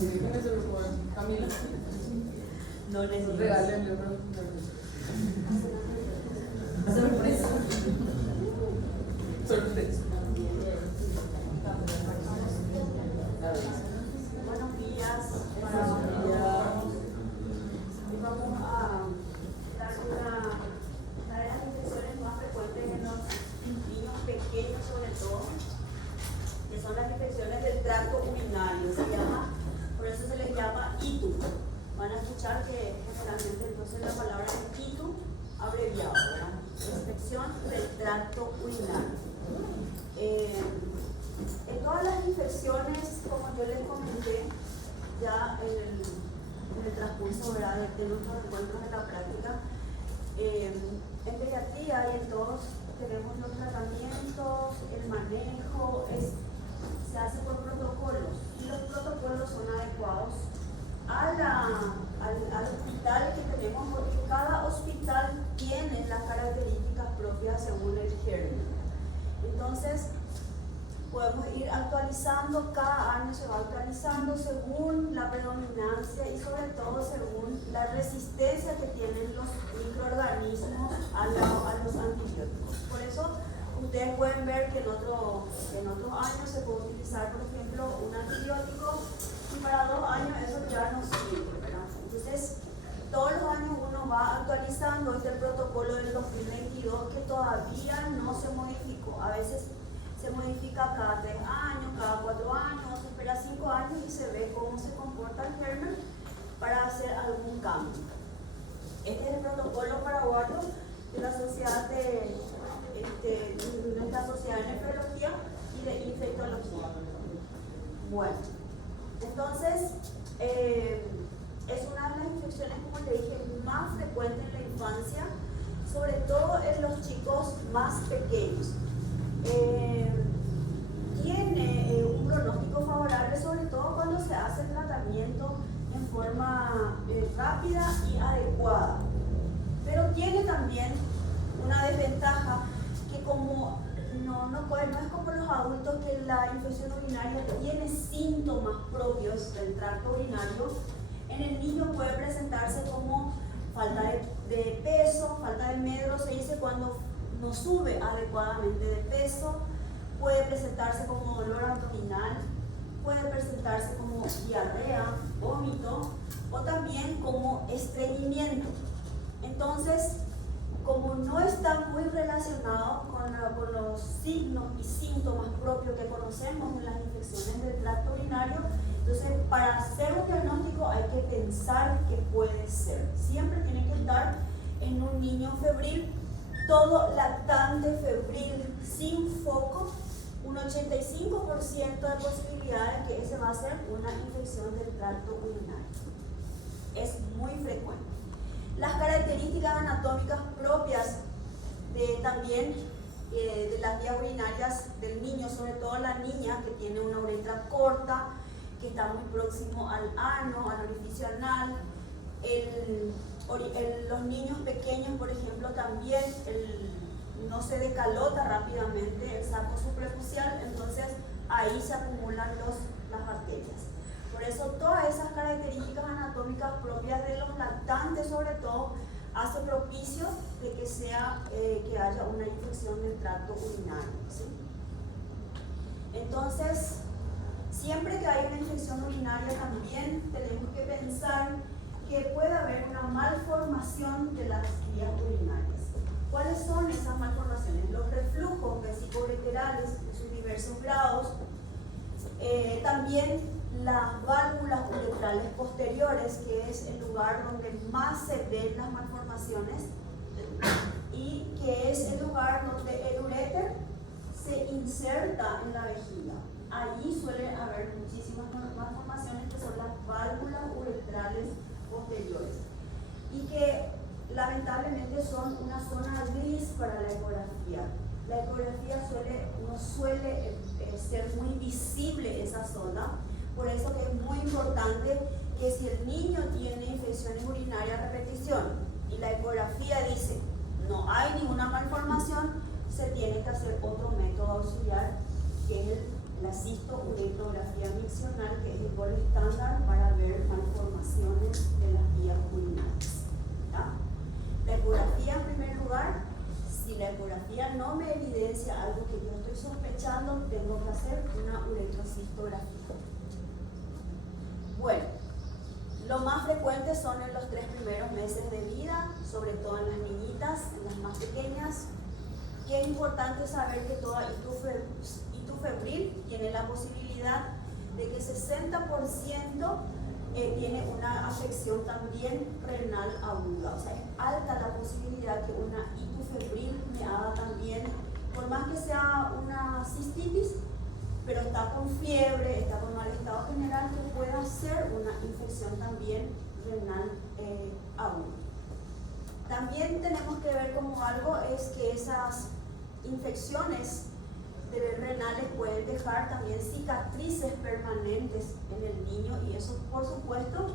Camila. No les digo. Regálenle una Sorpresa. sorpresa. Buenos días. Vamos a dar una de las infecciones más frecuentes en los niños pequeños, sobre todo, que son las infecciones del tracto urinario. Por eso se les llama ITU. Van a escuchar que generalmente entonces la palabra es ITU abreviado, ¿verdad? Infección del tracto urinario. En todas las infecciones, como yo les comenté ya en el transcurso, ¿verdad?, de nuestros encuentros en la práctica, en pediatría y en todos tenemos los tratamientos, el manejo, se hace por protocolos, y los protocolos son adecuados al hospital que tenemos, porque cada hospital tiene las características propias según el germen. Entonces, podemos ir actualizando, cada año se va actualizando según la predominancia y sobre todo según la resistencia que tienen los microorganismos a los antibióticos. Por eso, ustedes pueden ver que en otros años se puede utilizar, por ejemplo, un antibiótico, y para 2 años eso ya no sirve, ¿verdad? Entonces, todos los años uno va actualizando. Este protocolo del 2022 que todavía no se modificó. A veces se modifica cada 3 años, cada 4 años, se espera 5 años y se ve cómo se comporta el germen para hacer algún cambio. Este es el protocolo paraguayo de la sociedad de nuestra sociedad de nefrología y de infectología. Bueno, entonces es una de las infecciones, como le dije, más frecuentes en la infancia, sobre todo en los chicos más pequeños. Tiene un pronóstico favorable, sobre todo cuando se hace el tratamiento en forma rápida y adecuada. Pero tiene también una desventaja, que como no es como los adultos, que la infección urinaria tiene síntomas propios del tracto urinario. En el niño puede presentarse como falta de peso, falta de medro, se dice cuando no sube adecuadamente de peso, puede presentarse como dolor abdominal, puede presentarse como diarrea, vómito o también como estreñimiento. Entonces, como no está muy relacionado con los signos y síntomas propios que conocemos en las infecciones del tracto urinario, entonces para hacer un diagnóstico hay que pensar que puede ser. Siempre tiene que estar en un niño febril, todo lactante, febril, sin foco, un 85% de posibilidades que ese va a ser una infección del tracto urinario. Es muy frecuente. Las características anatómicas propias también de las vías urinarias del niño, sobre todo la niña, que tiene una uretra corta, que está muy próximo al ano, al orificio anal. Los niños pequeños, por ejemplo, también no se decalota rápidamente el saco suprapucial, entonces ahí se acumulan las bacterias. Por eso todas esas características anatómicas propias de los lactantes, sobre todo, hace propicio de que haya una infección del tracto urinario, ¿sí? Entonces, siempre que hay una infección urinaria también tenemos que pensar que puede haber una malformación de las vías urinarias. ¿Cuáles son esas malformaciones? Los reflujos vesicoureterales de sus diversos grados, también las válvulas uretrales posteriores, que es el lugar donde más se ven las malformaciones y que es el lugar donde el uréter se inserta en la vejiga. Allí suele haber muchísimas malformaciones, que son las válvulas uretrales posteriores, y que lamentablemente son una zona gris para la ecografía. La ecografía no suele ser muy visible esa zona. Por eso que es muy importante que si el niño tiene infecciones urinarias a repetición y la ecografía dice no hay ninguna malformación, se tiene que hacer otro método auxiliar, que es la cisto-uretrografía miccional, que es ecografía control estándar para ver malformaciones de las vías urinarias. ¿Ya? La ecografía en primer lugar. Si la ecografía no me evidencia algo que yo estoy sospechando, tengo que hacer una uretrocistografía. Bueno, lo más frecuente son en los 3 primeros meses de vida, sobre todo en las niñitas, en las más pequeñas. Que es importante saber que toda itufebril tiene la posibilidad de que 60% tiene una afección también renal aguda. O sea, es alta la posibilidad que una itufebril me haga también, por más que sea una cistitis, pero está con fiebre, está con mal estado general, que pueda ser una infección también renal aguda. También tenemos que ver como algo es que esas infecciones renales pueden dejar también cicatrices permanentes en el niño, y eso por supuesto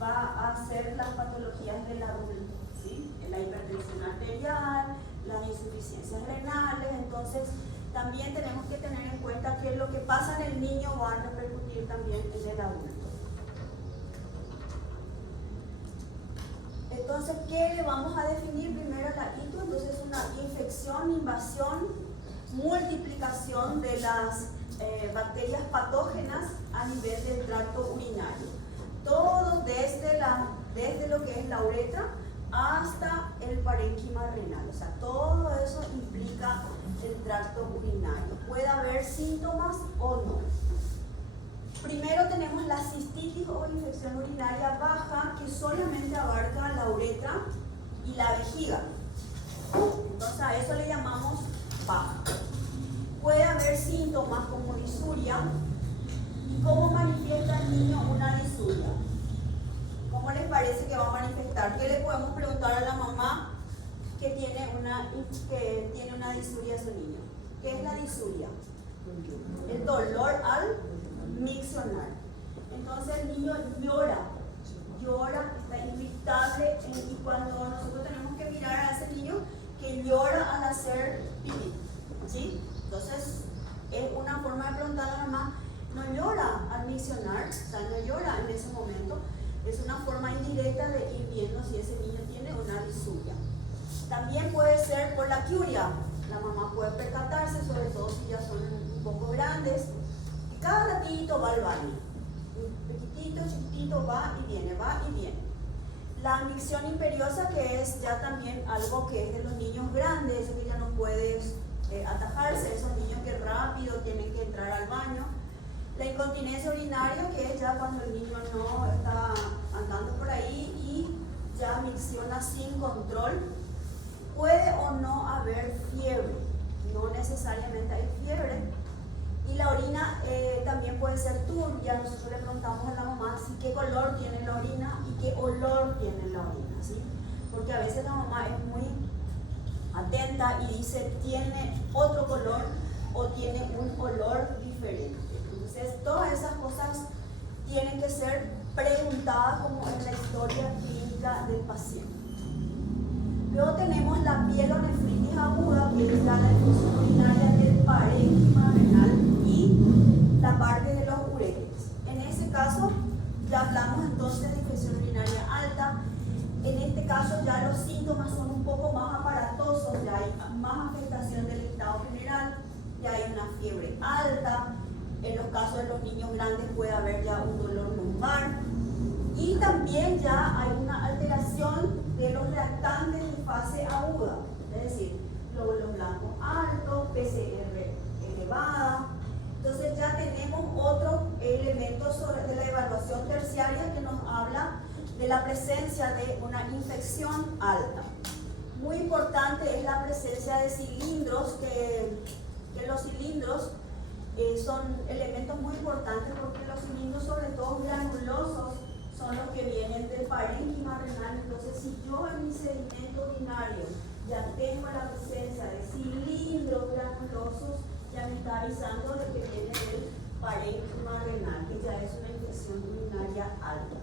va a hacer las patologías de la adulto, ¿sí? La hipertensión arterial, las insuficiencias renales. Entonces también tenemos que tener en cuenta que lo que pasa en el niño va a repercutir también en el adulto. Entonces, ¿qué le vamos a definir primero a la ITU? Entonces, una infección, invasión, multiplicación de las bacterias patógenas a nivel del tracto urinario. Todo desde lo que es la uretra hasta el parénquima renal. O sea, todo eso implica el tracto urinario. Puede haber síntomas o no. Primero tenemos la cistitis o infección urinaria baja, que solamente abarca la uretra y la vejiga. Entonces a eso le llamamos baja. Puede haber síntomas como disuria. ¿Y cómo manifiesta el niño una disuria? ¿Cómo les parece que va a manifestar? ¿Qué le podemos preguntar a la mamá que tiene una disuria a su niño? ¿Qué es la disuria? El dolor al miccionar. Entonces el niño llora, está irritable, y cuando nosotros tenemos que mirar a ese niño que llora al hacer pipí, ¿sí? Entonces es una forma de preguntar a la mamá, no llora al miccionar, o sea, no llora en ese momento. Es una forma indirecta de ir viendo si ese niño tiene una disuria. También puede ser por la quiuria. La mamá puede percatarse, sobre todo si ya son un poco grandes, y cada ratito va al baño. Un chiquitito, va y viene, va y viene. La micción imperiosa, que es ya también algo que es de los niños grandes, ese que ya no puede atajarse, esos niños que rápido tienen que entrar al baño. La incontinencia urinaria, que es ya cuando el niño no está andando por ahí y ya micciona sin control. Puede o no haber fiebre, no necesariamente hay fiebre. Y la orina también puede ser turbia. Nosotros le preguntamos a la mamá si qué color tiene la orina y qué olor tiene la orina, ¿sí? Porque a veces la mamá es muy atenta y dice tiene otro color o tiene un olor diferente. Entonces todas esas cosas tienen que ser preguntadas como en la historia clínica del paciente. Luego tenemos la pielonefritis aguda, que es la infección urinaria del parénquima renal y la parte de los uréteres. En ese caso ya hablamos entonces de infección urinaria alta. En este caso ya los síntomas son un poco más aparatosos, ya hay más afectación del estado general, ya hay una fiebre alta. En los casos de los niños grandes puede haber ya un dolor lumbar, y también ya hay una alteración de los reactantes en fase aguda, es decir, glóbulos blancos altos, PCR elevada. Entonces ya tenemos otro elemento de la evaluación terciaria que nos habla de la presencia de una infección alta. Muy importante es la presencia de cilindros, que los cilindros son elementos muy importantes, porque los cilindros, sobre todo granulosos, son los que vienen del parénquima renal. Entonces, si yo en mi sedimento urinario ya tengo la presencia de cilindros granulosos, ya me está avisando de que viene del parénquima renal, que ya es una infección urinaria alta.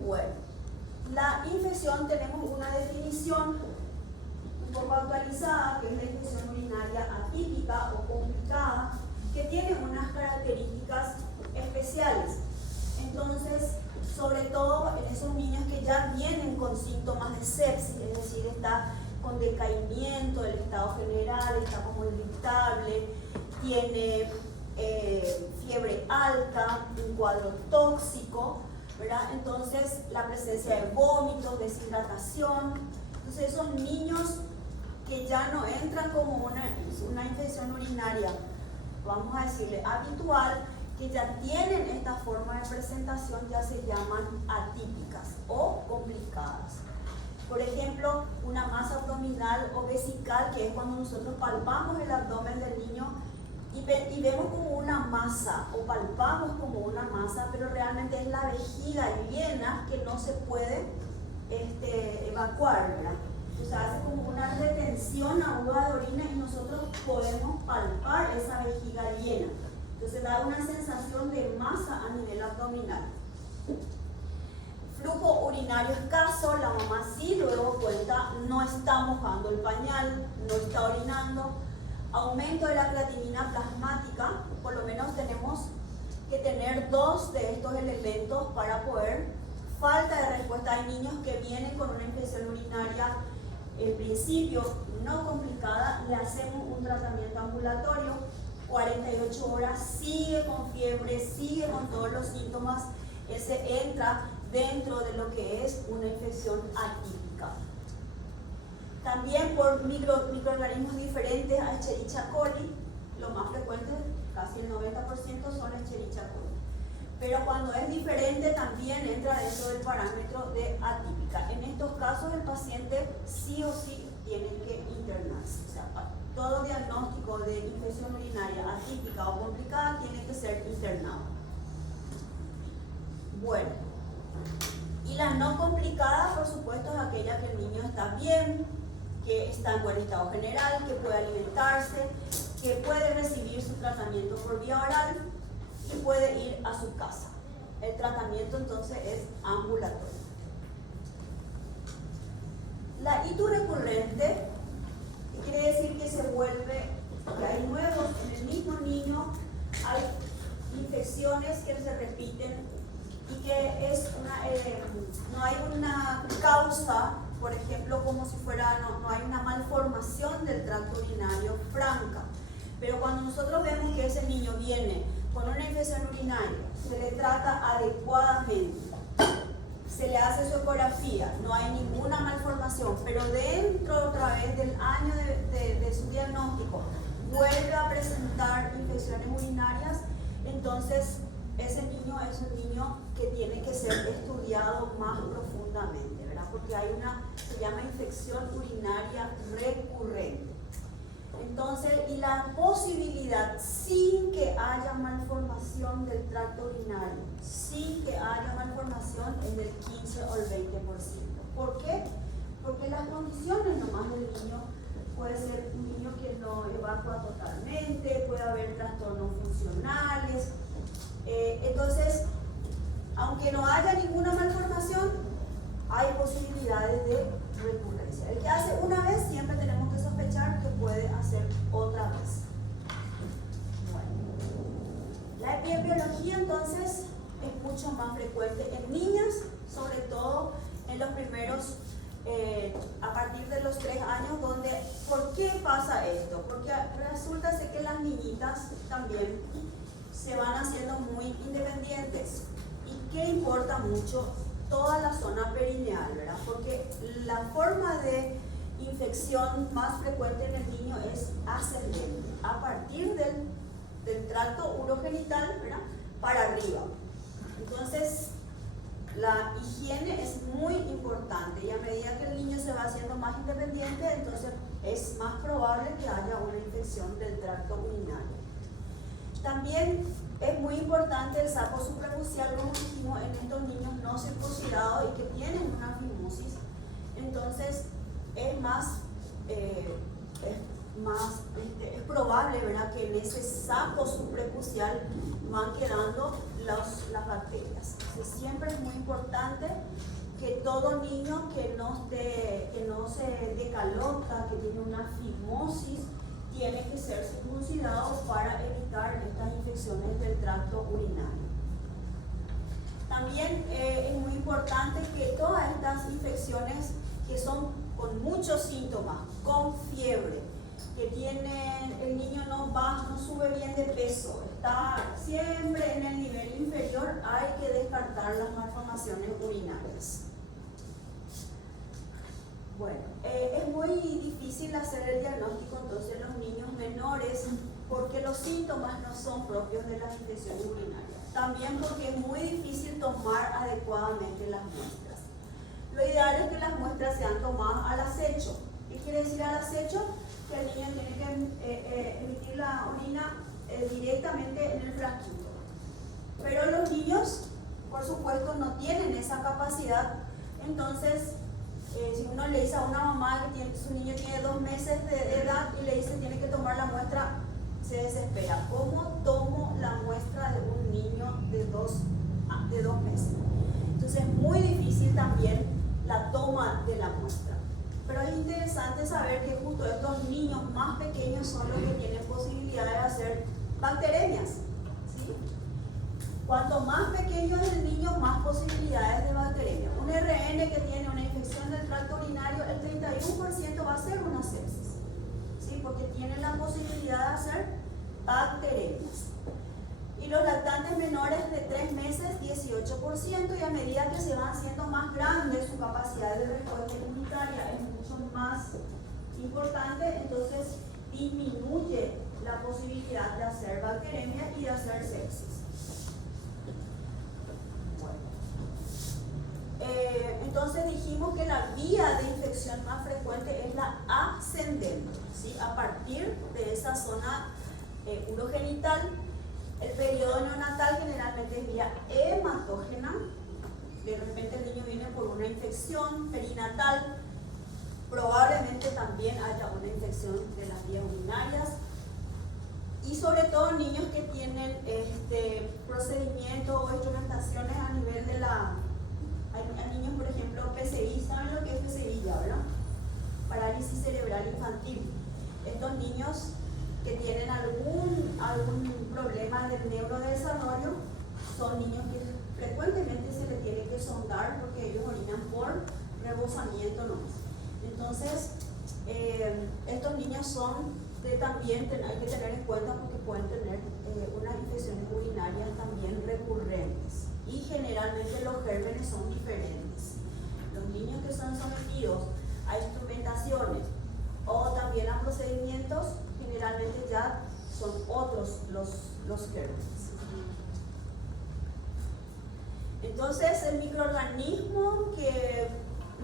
Bueno, la infección, tenemos una definición un poco actualizada, que es la infección urinaria atípica o complicada, que tiene unas características ya vienen con síntomas de sepsis, es decir, está con decaimiento del estado general, está como irritable, tiene fiebre alta, un cuadro tóxico, ¿verdad? Entonces la presencia de vómitos, deshidratación. Entonces esos niños que ya no entran como una infección urinaria, vamos a decirle habitual, que ya tienen esta forma de presentación, ya se llaman atípicas o complicadas. Por ejemplo, una masa abdominal o vesical, que es cuando nosotros palpamos el abdomen del niño y vemos como una masa o palpamos como una masa, pero realmente es la vejiga llena que no se puede evacuar, ¿verdad? O sea, hace como una retención aguda de orina y nosotros podemos palpar esa vejiga llena. Entonces da una sensación de masa a nivel abdominal. Flujo urinario escaso, la mamá sí luego cuenta, no está mojando el pañal, no está orinando. Aumento de la creatinina plasmática, por lo menos tenemos que tener 2 de estos elementos para poder. Falta de respuesta, hay niños que vienen con una infección urinaria en principio no complicada, le hacemos un tratamiento ambulatorio, 48 horas, sigue con fiebre, sigue con todos los síntomas, ese entra dentro de lo que es una infección atípica. También por microorganismos diferentes a Escherichia coli, lo más frecuente, casi el 90% son Escherichia coli. Pero cuando es diferente también entra dentro del parámetro de atípica. En estos casos el paciente sí o sí tiene que internarse. O sea, todo diagnóstico de infección urinaria atípica o complicada tiene que ser internado. Bueno, y la no complicada, por supuesto, es aquella que el niño está bien, que está en buen estado general, que puede alimentarse, que puede recibir su tratamiento por vía oral y puede ir a su casa. El tratamiento entonces es ambulatorio. La itis recurrente quiere decir que se vuelve, que hay nuevos en el mismo niño, hay infecciones que se repiten y que es no hay una causa, por ejemplo, como si fuera, no hay una malformación del tracto urinario franca. Pero cuando nosotros vemos que ese niño viene con una infección urinaria, se le trata adecuadamente, se le hace su ecografía, no hay ninguna malformación, pero dentro otra vez del año de su diagnóstico vuelve a presentar infecciones urinarias, entonces ese niño es un niño que tiene que ser estudiado más profundamente, ¿verdad? Porque hay se llama infección urinaria recurrente. Entonces, y la posibilidad, sin que haya malformación del tracto urinario, sin que haya malformación, es del 15 o el 20%. ¿Por qué? Porque las condiciones nomás del niño, puede ser un niño que no evacúa totalmente, puede haber trastornos funcionales. Entonces, aunque no haya ninguna malformación, hay posibilidades de recurrencia. El que hace una vez, siempre tenemos que sospechar que puede hacer otra vez. Bueno, la epidemiología entonces es mucho más frecuente en niñas, sobre todo en los primeros, a partir de los 3 años, donde, ¿por qué pasa esto? Porque resulta ser que las niñitas también se van haciendo muy independientes. ¿Y qué importa mucho? Toda la zona perineal, ¿verdad? Porque la forma de infección más frecuente en el niño es ascendente, a partir del tracto urogenital, ¿verdad? Para arriba. Entonces, la higiene es muy importante y a medida que el niño se va haciendo más independiente, entonces es más probable que haya una infección del tracto urinario. También es muy importante el saco suprapucial, como dijimos, en estos niños no circuncidados y que tienen una fimosis. Entonces es probable, ¿verdad?, que en ese saco suprapucial van quedando las bacterias. Entonces, siempre es muy importante que todo niño que no se decalota, que tiene una fimosis, tiene que ser circuncidado para evitar estas infecciones del tracto urinario. También es muy importante que todas estas infecciones que son con muchos síntomas, con fiebre, que tienen, el niño no sube bien de peso, está siempre en el nivel inferior, hay que descartar las malformaciones urinarias. Bueno, es muy difícil hacer el diagnóstico entonces en los niños menores porque los síntomas no son propios de las infecciones urinarias. También porque es muy difícil tomar adecuadamente las muestras. Lo ideal es que las muestras sean tomadas al acecho. ¿Qué quiere decir al acecho? Que el niño tiene que emitir la orina directamente en el frasquito. Pero los niños, por supuesto, no tienen esa capacidad. Entonces, si uno le dice a una mamá que su niño tiene 2 meses de edad y le dice tiene que tomar la muestra, se desespera. ¿Cómo tomo la muestra de un niño de 2 meses? Entonces es muy difícil también la toma de la muestra. Pero es interesante saber que justo estos niños más pequeños son los que tienen posibilidad de hacer bacteremias, ¿sí? Cuanto más pequeño es el niño, más posibilidades de bacteremia. Un RN que tiene una infección del tracto urinario, el 31% va a ser una sepsis, ¿sí? Porque tienen la posibilidad de hacer bacteremias. Y los lactantes menores de 3 meses, 18%, y a medida que se van haciendo más grandes, su capacidad de respuesta inmunitaria es mucho más importante, entonces disminuye la posibilidad de hacer bacteremia y de hacer sepsis. Entonces dijimos que la vía de infección más frecuente es la ascendente, ¿sí? A partir de esa zona urogenital. El periodo neonatal generalmente es vía hematógena. De repente el niño viene por una infección perinatal. Probablemente también haya una infección de las vías urinarias. Y sobre todo niños que tienen procedimientos o instrumentaciones a nivel de la... Hay niños, por ejemplo, PCI, ¿saben lo que es PCI ya, verdad? Parálisis cerebral infantil. Estos niños que tienen algún problema del neurodesarrollo son niños que frecuentemente se les tiene que sondar porque ellos orinan por rebosamiento nomás. Entonces, estos niños también hay que tener en cuenta porque pueden tener unas infecciones urinarias también recurrentes. Y generalmente los gérmenes son diferentes. Los niños que son sometidos a instrumentaciones o también a procedimientos, generalmente ya son otros los gérmenes. Entonces, el microorganismo que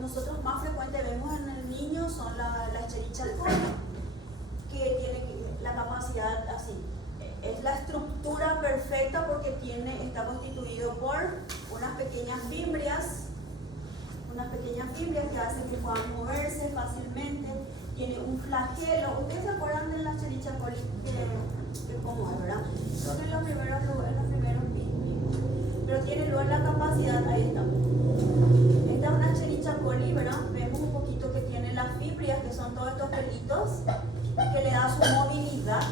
nosotros más frecuente vemos en el niño son la Escherichia coli, que tiene la capacidad así. Es la estructura perfecta porque está constituido por unas pequeñas fimbrias que hacen que puedan moverse fácilmente. Tiene un flagelo. ¿Ustedes se acuerdan de la Escherichia coli? De cómo es, ¿verdad? Son en los primeros pero tiene luego la capacidad, ahí está. Esta es una Escherichia coli, ¿verdad? Vemos un poquito que tiene las fimbrias, que son todos estos pelitos, que le da su movilidad.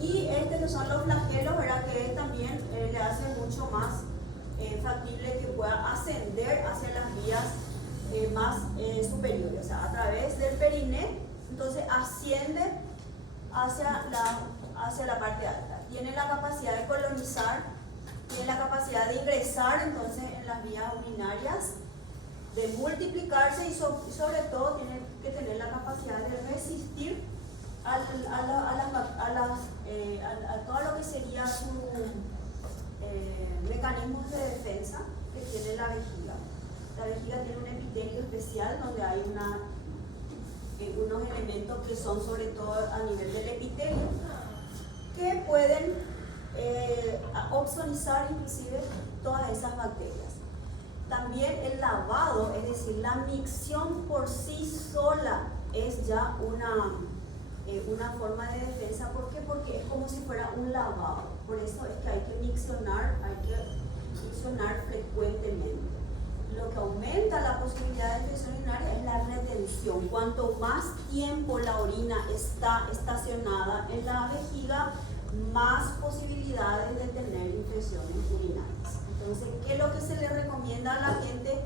Y que son los flagelos, ¿verdad? Que también le hace mucho más factible que pueda ascender hacia las vías más superiores, o sea, a través del periné, entonces asciende hacia la parte alta. Tiene la capacidad de colonizar, tiene la capacidad de ingresar entonces en las vías urinarias, de multiplicarse y sobre todo tiene que tener la capacidad de resistir a todo lo que sería su mecanismos de defensa que tiene la vejiga. La vejiga tiene un epitelio especial donde hay unos elementos que son sobre todo a nivel del epitelio que pueden opsonizar inclusive todas esas bacterias. También el lavado, es decir, la micción por sí sola es ya una forma de defensa. ¿Por qué? Porque es como si fuera un lavado. Por eso es que hay que miccionar frecuentemente. Lo que aumenta la posibilidad de infección urinaria es la retención. Cuanto más tiempo la orina está estacionada en la vejiga, más posibilidades de tener infecciones urinarias. Entonces, ¿qué es lo que que se le recomienda a la gente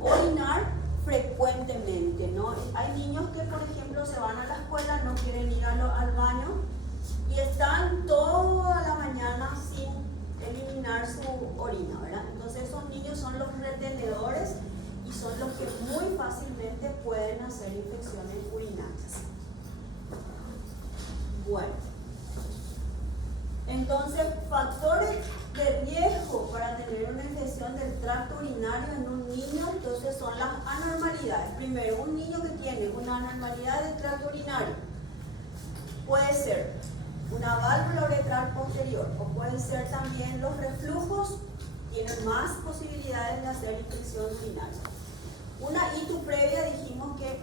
orinar frecuentemente, ¿no? Hay niños que, por ejemplo, se van a la escuela, no quieren ir al baño y están toda la mañana sin eliminar su orina, ¿verdad? Entonces esos niños son los retenedores y son los que muy fácilmente pueden hacer infecciones urinarias. Bueno, entonces factores de riesgo para tener una infección del tracto urinario en un niño, entonces son las anormalidades. Primero, un niño que tiene una anormalidad del tracto urinario puede ser una válvula uretral posterior o pueden ser también los reflujos, tienen más posibilidades de hacer infección urinaria. Una ITU previa, dijimos que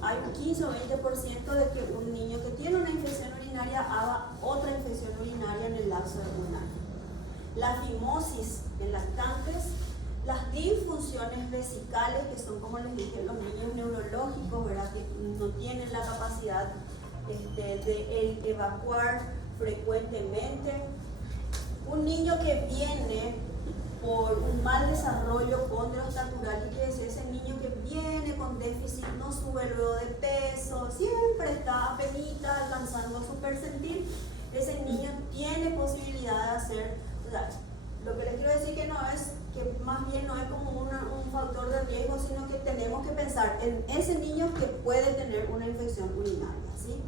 hay un 15 o 20% de que un niño que tiene una infección urinaria haga otra infección urinaria en el lapso de un año. La fimosis en lactantes, las disfunciones vesicales, que son, como les dije, los niños neurológicos, ¿verdad?, que no tienen la capacidad de evacuar frecuentemente. Un niño que viene por un mal desarrollo condroestatural, y quiere decir ese niño que viene con déficit, no sube luego de peso, siempre está apenita alcanzando su percentil, ese niño tiene posibilidad de hacer, o sea, lo que les quiero decir que no es, que más bien no es como un factor de riesgo, sino que tenemos que pensar en ese niño que puede tener una infección urinaria, ¿sí?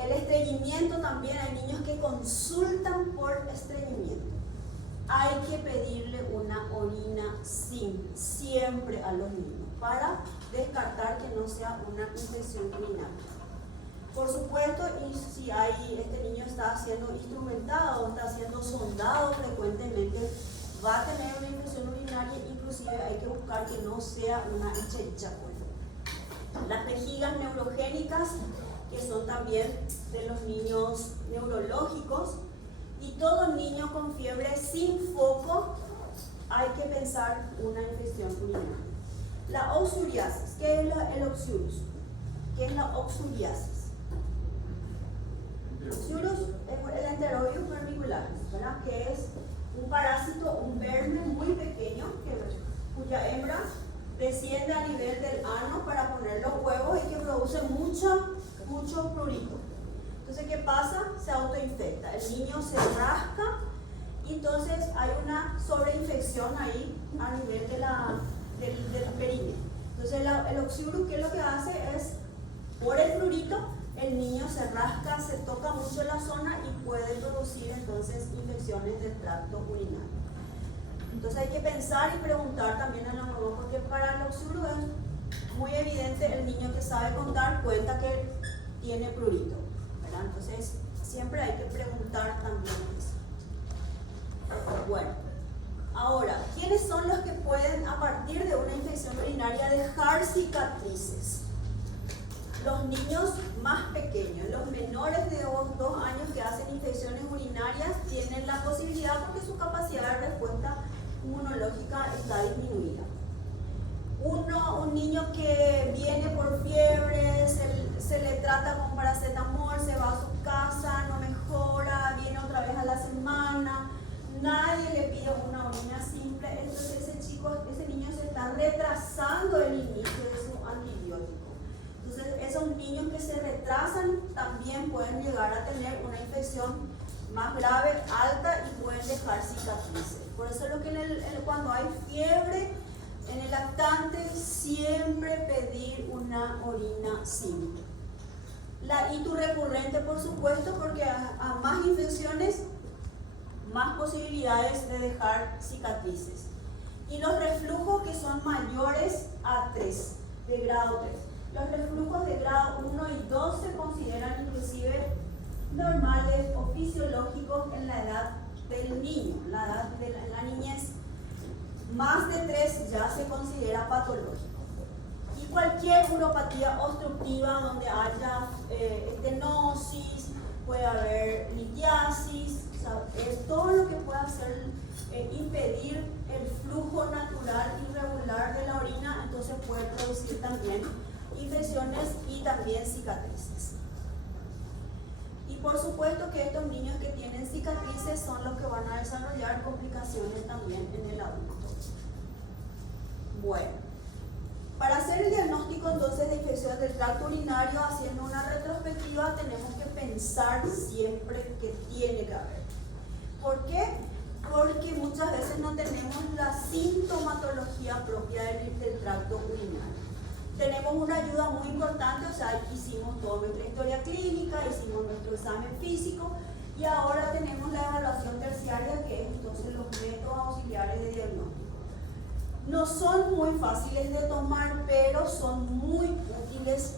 El estreñimiento también, hay niños que consultan por estreñimiento. Hay que pedirle una orina simple, siempre a los niños, para descartar que no sea una infección urinaria. Por supuesto, y si este niño está siendo instrumentado o está siendo sondado frecuentemente, va a tener una infección urinaria, inclusive hay que buscar que no sea una Escherichia coli. Las vejigas neurogénicas, que son también de los niños neurológicos, y todo niño con fiebre sin foco, hay que pensar una infección urinaria. La oxuriasis, ¿qué es el oxurus? ¿Qué es la oxuriasis? Oxurus es el Enterobius vermicularis, ¿verdad?, que es un parásito, un verme muy pequeño, cuya hembra desciende a nivel del ano para poner los huevos y que produce mucho prurito. Entonces, ¿qué pasa? Se autoinfecta. El niño se rasca y entonces hay una sobreinfección ahí a nivel del períneo. Entonces, el oxurus, ¿qué es lo que hace? Es, por el prurito, el niño se rasca, se toca mucho la zona y puede producir entonces infecciones del tracto urinario. Entonces, hay que pensar y preguntar también a la mamá, porque para el oxurus es muy evidente, el niño que sabe contar cuenta que tiene prurito. Entonces, siempre hay que preguntar también eso. Bueno, ahora, ¿quiénes son los que pueden, a partir de una infección urinaria, dejar cicatrices? Los niños más pequeños, los menores de 2 años que hacen infecciones urinarias, tienen la posibilidad porque su capacidad de respuesta inmunológica está disminuida. Un niño que viene por fiebre, se le trata con paracetamol, se va a su casa, no mejora, viene otra vez a la semana, nadie le pide una orina simple, entonces ese niño se está retrasando el inicio de su antibiótico. Entonces, esos niños que se retrasan también pueden llegar a tener una infección más grave, alta, y pueden dejar cicatrices. Por eso es lo que cuando hay fiebre en el lactante, siempre pedir una orina simple. La ITU recurrente, por supuesto, porque a más infecciones, más posibilidades de dejar cicatrices. Y los reflujos que son mayores a 3, de grado 3. Los reflujos de grado 1 y 2 se consideran inclusive normales o fisiológicos en la edad del niño, la edad de la niñez. Más de 3 ya se considera patológico. Y cualquier uropatía obstructiva donde haya estenosis, puede haber litiasis, o sea, es todo lo que pueda hacer impedir el flujo natural y regular de la orina, entonces puede producir también infecciones y también cicatrices. Y por supuesto que estos niños que tienen cicatrices son los que van a desarrollar complicaciones también en el adulto. Bueno, para hacer el diagnóstico entonces de infección del tracto urinario, haciendo una retrospectiva, tenemos que pensar siempre que tiene que haber. ¿Por qué? Porque muchas veces no tenemos la sintomatología propia del tracto urinario. Tenemos una ayuda muy importante, o sea, hicimos toda nuestra historia clínica, hicimos nuestro examen físico y ahora tenemos la evaluación terciaria, que es entonces los métodos auxiliares de diagnóstico. No son muy fáciles de tomar, pero son muy útiles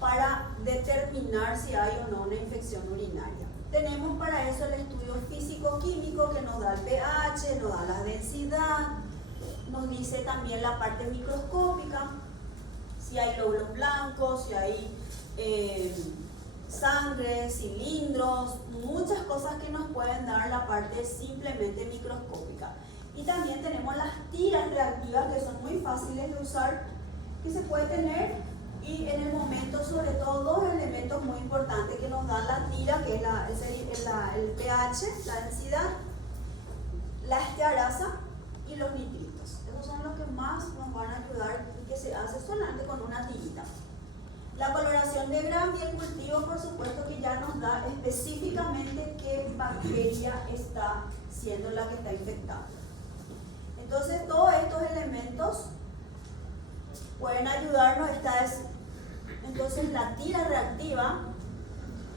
para determinar si hay o no una infección urinaria. Tenemos para eso el estudio físico-químico que nos da el pH, nos da la densidad, nos dice también la parte microscópica, si hay glóbulos blancos, si hay sangre, cilindros, muchas cosas que nos pueden dar la parte simplemente microscópica. Y también tenemos las tiras reactivas que son muy fáciles de usar, que se puede tener, y en el momento sobre todo dos elementos muy importantes que nos dan la tira, que es el pH, la densidad, la estearasa y los nitritos. Esos son los que más nos van a ayudar y que se hace solamente con una tirita. La coloración de Gram y el cultivo, por supuesto, que ya nos da específicamente qué bacteria está siendo la que está infectada. Entonces, todos estos elementos pueden ayudarnos. Esta es entonces la tira reactiva,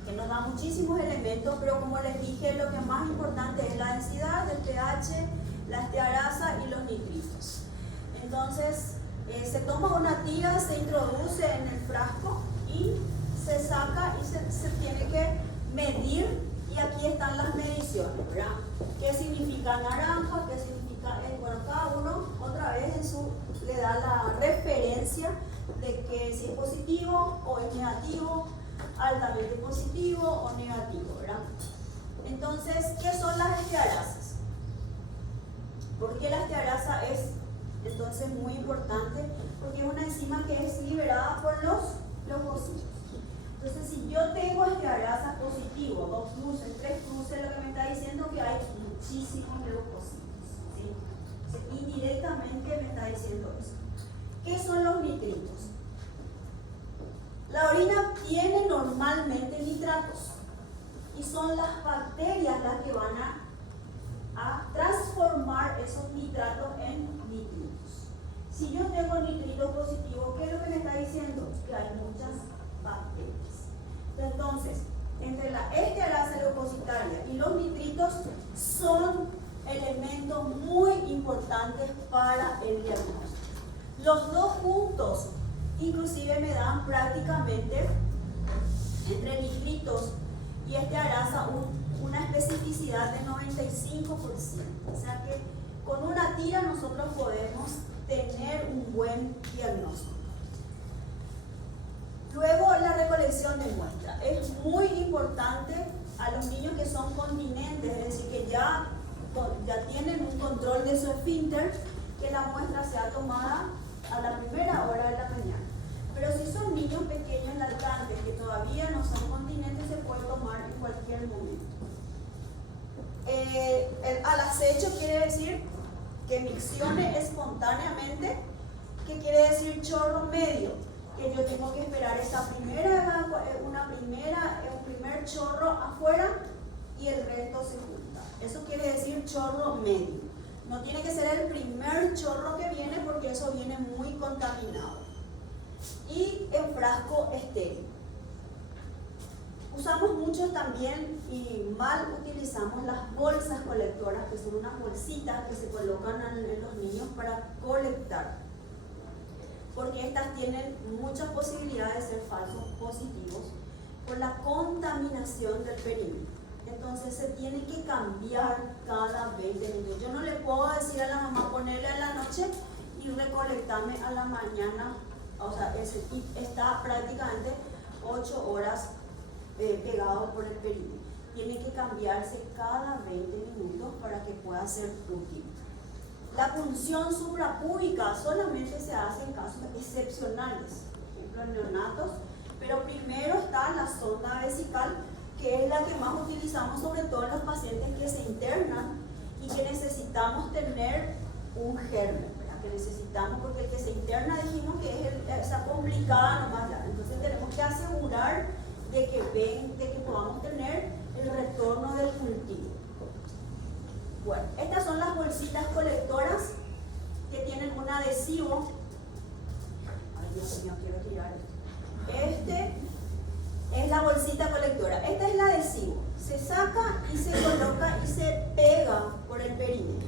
que nos da muchísimos elementos, pero como les dije, lo que más importante es la densidad, el pH, la estearasa y los nitritos. Entonces, se toma una tira, se introduce en el frasco y se saca y se tiene que medir, y aquí están las mediciones, ¿verdad? ¿Qué significa naranja? ¿Qué significa? Bueno, cada uno otra vez le da la referencia de que si es positivo o es negativo, altamente positivo o negativo, ¿verdad? Entonces, ¿qué son las estearasas? Porque la estearasa es entonces muy importante, porque es una enzima que es liberada por los leucocitos. Entonces, si yo tengo estearasa positivo, 2 cruces, 3 cruces, lo que me está diciendo que hay muchísimos leucocitos, ¿sí? Indirectamente me está diciendo eso. ¿Qué son los nitritos? La orina tiene normalmente nitratos y son las bacterias las que van a transformar esos nitratos en nitritos. Si yo tengo nitritos positivos, ¿qué es lo que me está diciendo? Que hay muchas bacterias. Entonces, entre la estearasa leucocitaria y los nitritos son elementos muy importantes para el diagnóstico. Los dos juntos inclusive me dan prácticamente entre nitritos y estearasa una especificidad de 95%. O sea que con una tira nosotros podemos tener un buen diagnóstico. Luego, la recolección de muestra. Es muy importante a los niños que son continentes, es decir, que ya tienen un control de su esfínter, que la muestra sea tomada a la primera hora de la mañana. Pero si son niños pequeños lactantes que todavía no son continentes, se puede tomar en cualquier momento. Al acecho quiere decir que miccione espontáneamente, que quiere decir chorro medio, que yo tengo que esperar un primer chorro afuera y el resto se junta. Eso quiere decir chorro medio. No tiene que ser el primer chorro que viene, porque eso viene muy contaminado. Y en frasco estéril. Usamos mucho también y mal utilizamos las bolsas colectoras, que son unas bolsitas que se colocan en los niños para colectar, porque estas tienen muchas posibilidades de ser falsos positivos por la contaminación del perímetro. Entonces se tiene que cambiar cada 20 minutos. Yo no le puedo decir a la mamá ponerle a la noche y recolectarme a la mañana. O sea, ese tip está prácticamente 8 horas pegado por el perímetro. Tiene que cambiarse cada 20 minutos para que pueda ser útil. La punción suprapúbica solamente se hace en casos excepcionales, por ejemplo en neonatos, pero primero está la sonda vesical que es la que más utilizamos sobre todo en los pacientes que se internan y que necesitamos tener un germen, ¿verdad? Que necesitamos, porque el que se interna dijimos que es esa complicada nomás ya. Entonces tenemos que asegurar de que podamos tener el retorno del cultivo. Bueno, estas son las bolsitas colectoras que tienen un adhesivo. Ay, Dios mío, quiero tirar esto. Es la bolsita colectora. Este es el adhesivo. Se saca y se coloca y se pega por el perímetro.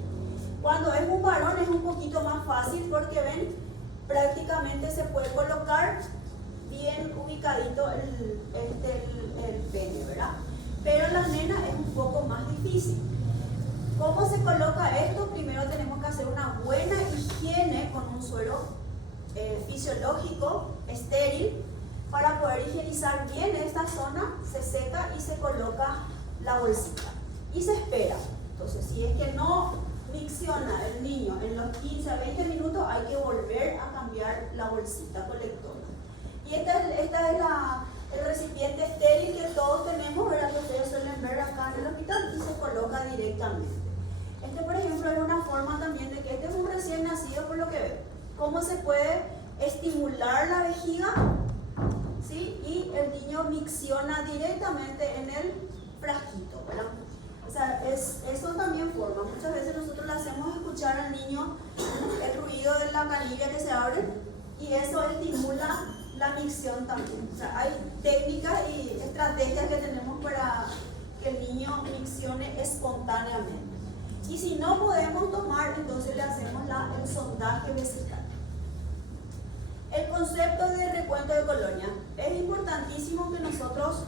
Cuando es un varón es un poquito más fácil porque ven, prácticamente se puede colocar bien ubicadito el pene, ¿verdad? Pero la nena es un poco más difícil. ¿Cómo se coloca esto? Primero tenemos que hacer una buena higiene con un suelo fisiológico, estéril, para poder higienizar bien esta zona. Se seca y se coloca la bolsita y se espera. Entonces, si es que no micciona el niño en los 15 a 20 minutos, hay que volver a cambiar la bolsita colectora. Y esta es el recipiente estéril que todos tenemos, ¿verdad? Que ustedes suelen ver acá en el hospital, y se coloca directamente. Este, por ejemplo, es una forma también de que este es un recién nacido, por lo que veo. ¿Cómo se puede estimular la vejiga? ¿Sí? Y el niño micciona directamente en el frasquito, ¿verdad? O sea, eso también forma. Muchas veces nosotros le hacemos escuchar al niño el ruido de la canilla que se abre y eso estimula la micción también. O sea, hay técnicas y estrategias que tenemos para que el niño miccione espontáneamente. Y si no podemos tomar, entonces le hacemos el sondaje vesical. El concepto de recuento de colonia. Es importantísimo que nosotros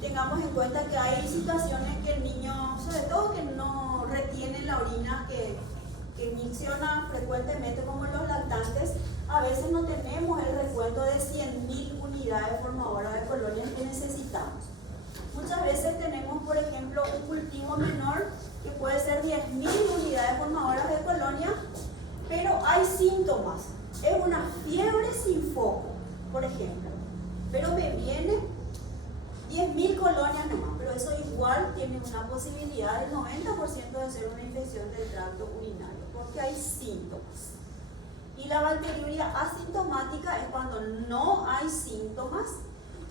tengamos en cuenta que hay situaciones que el niño, sobre todo que no retiene la orina, que micciona frecuentemente, como los lactantes. A veces no tenemos el recuento de 100.000 unidades formadoras de colonias que necesitamos. Muchas veces tenemos, por ejemplo, un cultivo menor que puede ser 10.000 unidades formadoras de colonia, pero hay síntomas. Es una fiebre sin foco, por ejemplo, pero me viene 10.000 colonias nomás, pero eso igual tiene una posibilidad del 90% de ser una infección del tracto urinario, porque hay síntomas. Y la bacteriuria asintomática es cuando no hay síntomas,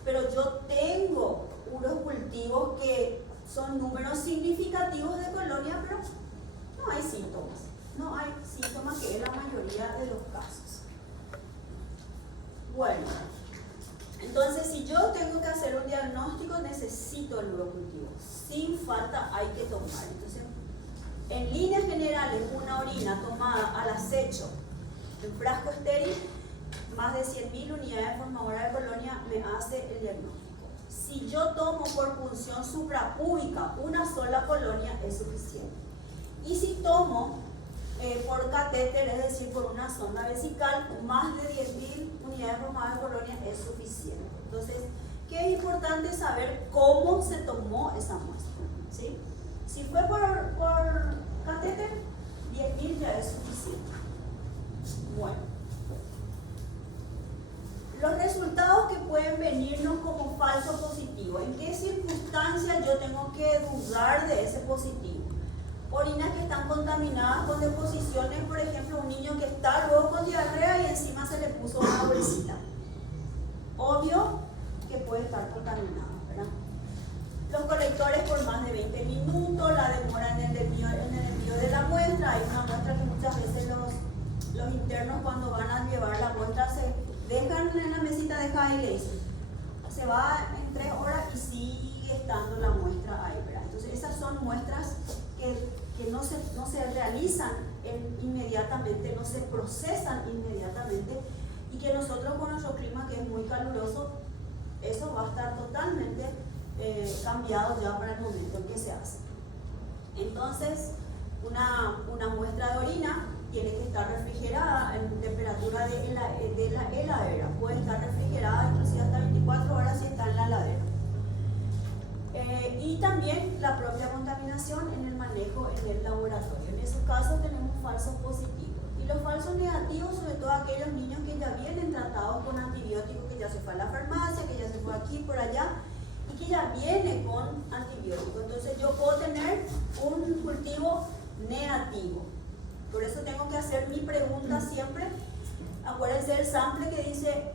pero yo tengo unos cultivos que son números significativos de colonia, pero no hay síntomas. No hay síntomas, que es la mayoría de los casos. Bueno, entonces si yo tengo que hacer un diagnóstico, necesito el urocultivo. Sin falta hay que tomar. Entonces, en líneas generales, una orina tomada al acecho en frasco estéril, más de 100.000 unidades formadoras de colonia, me hace el diagnóstico. Si yo tomo por punción suprapúbica una sola colonia, es suficiente. Y si tomo por catéter, es decir, por una sonda vesical, más de 10.000 unidades formadoras de colonia es suficiente. Entonces, ¿qué es importante saber? Cómo se tomó esa muestra, ¿sí? Si fue por catéter, 10.000 ya es suficiente. Bueno, los resultados que pueden venirnos como falso positivo. ¿En qué circunstancias yo tengo que dudar de ese positivo? Orinas que están contaminadas con deposiciones, por ejemplo, un niño que está luego con diarrea y encima se le puso una bolsita. Obvio que puede estar contaminado, ¿verdad? Los colectores por más de 20 minutos, la demora en el envío de la muestra. Hay una muestra que muchas veces los internos, cuando van a llevar la muestra, se dejan en la mesita de Hailey. Se va en 3 horas y sigue estando la muestra ahí, ¿verdad? Entonces esas son muestras que no se realizan inmediatamente, no se procesan inmediatamente, y que nosotros con nuestro clima, que es muy caluroso, eso va a estar totalmente cambiado ya para el momento en que se hace. Entonces, una muestra de orina tiene que estar refrigerada en temperatura de la heladera. Puede estar refrigerada inclusive hasta 24 horas si está en la heladera. Y también la propia contaminación en el manejo en el laboratorio. En esos casos tenemos falsos positivos. Y los falsos negativos, sobre todo aquellos niños que ya vienen tratados con antibióticos, que ya se fue a la farmacia, que ya se fue aquí, por allá, y que ya viene con antibiótico. Entonces yo puedo tener un cultivo negativo. Por eso tengo que hacer mi pregunta siempre. Acuérdense del sample que dice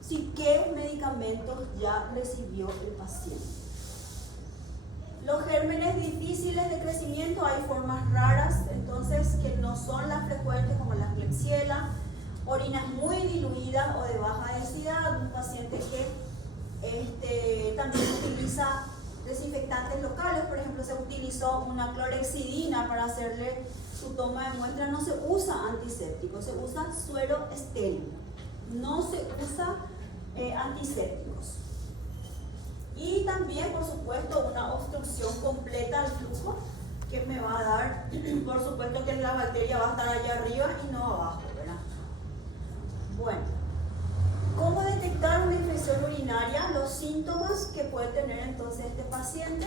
si qué medicamentos ya recibió el paciente. Los gérmenes difíciles de crecimiento, hay formas raras, entonces que no son las frecuentes como la Klebsiella, orinas muy diluidas o de baja densidad, un paciente que también utiliza desinfectantes locales, por ejemplo se utilizó una clorhexidina para hacerle su toma de muestra, no se usa antiséptico, se usa suero estéril, no se usa antisépticos. Y también, por supuesto, una obstrucción completa al flujo que me va a dar, por supuesto que la bacteria va a estar allá arriba y no abajo, ¿verdad? Bueno, ¿cómo detectar una infección urinaria? Los síntomas que puede tener entonces este paciente.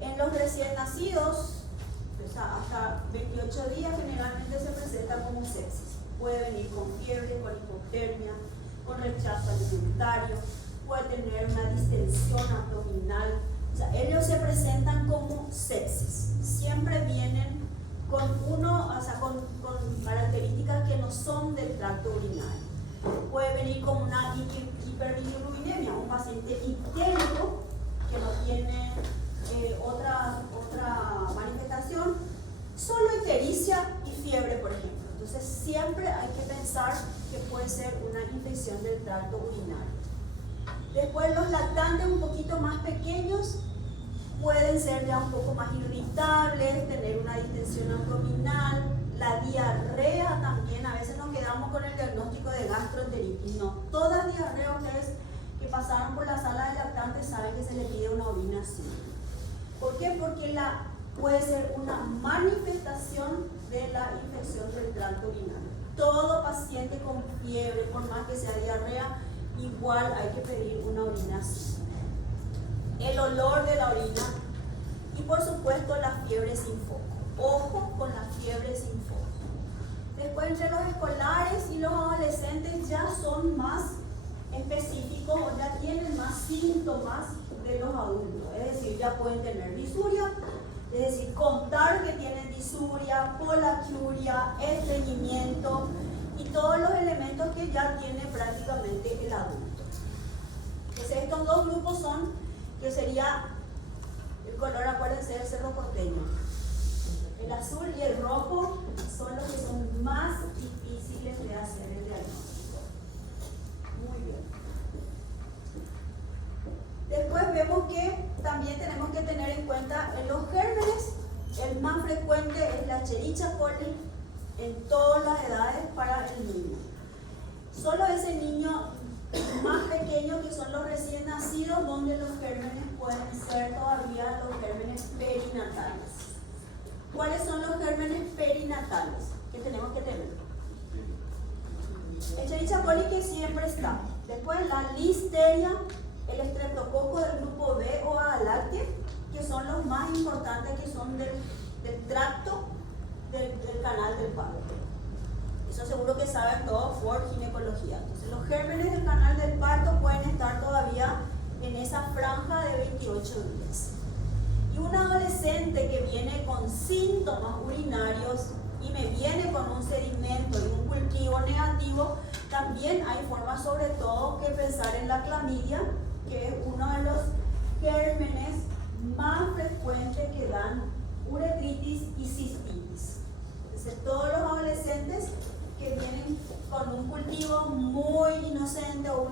En los recién nacidos, o sea, hasta 28 días generalmente se presenta como sepsis. Puede venir con fiebre, con hipotermia, con rechazo alimentario, puede tener una distensión abdominal. O sea, ellos se presentan como sepsis. Siempre vienen con con características que no son del tracto urinario. Puede venir con una hiperbilirubinemia, un paciente ictérico que no tiene otra manifestación, solo ictericia y fiebre, por ejemplo. Entonces siempre hay que pensar que puede ser una infección del tracto urinario. Después los lactantes un poquito más pequeños pueden ser ya un poco más irritables, tener una distensión abdominal, la diarrea también. A veces nos quedamos con el diagnóstico de gastroenteritis. No, todas diarreas ustedes que pasaron por la sala de lactantes saben que se les pide una orina así. ¿Por qué? Porque puede ser una manifestación de la infección del tracto urinario. Todo paciente con fiebre, por más que sea diarrea, igual hay que pedir una orina así. El olor de la orina y por supuesto la fiebre sin foco. Ojo con la fiebre sin foco. Después entre los escolares y los adolescentes ya son más específicos o ya tienen más síntomas de los adultos. Es decir, ya pueden tener disuria, es decir, contar que tienen disuria, polaquiuria, estreñimiento y todos los elementos que ya tiene prácticamente el adulto. Entonces estos dos grupos son, que sería el color, acuérdense, del cerro porteño. El azul y el rojo son los que son más difíciles de hacer el diagnóstico. Muy bien. Después vemos que también tenemos que tener en cuenta en los gérmenes, el más frecuente es la Escherichia coli en todas las edades para el niño. Solo ese niño más pequeño que son los recién nacidos donde los gérmenes pueden ser todavía los gérmenes perinatales. ¿Cuáles son los gérmenes perinatales que tenemos que tener? Escherichia coli que siempre está. Después la listeria, el estreptococo del grupo B o agalactia, que son los más importantes, que son del tracto del canal del parto. Eso seguro que saben todos por ginecología. Entonces los gérmenes del canal del parto pueden estar todavía en esa franja de 28 días. Y un adolescente que viene con síntomas urinarios y me viene con un sedimento y un cultivo negativo, también hay formas sobre todo que pensar en la clamidia, que es uno de los gérmenes más frecuentes que dan uretritis y cistitis. Entonces todos los adolescentes que vienen con un cultivo muy inocente o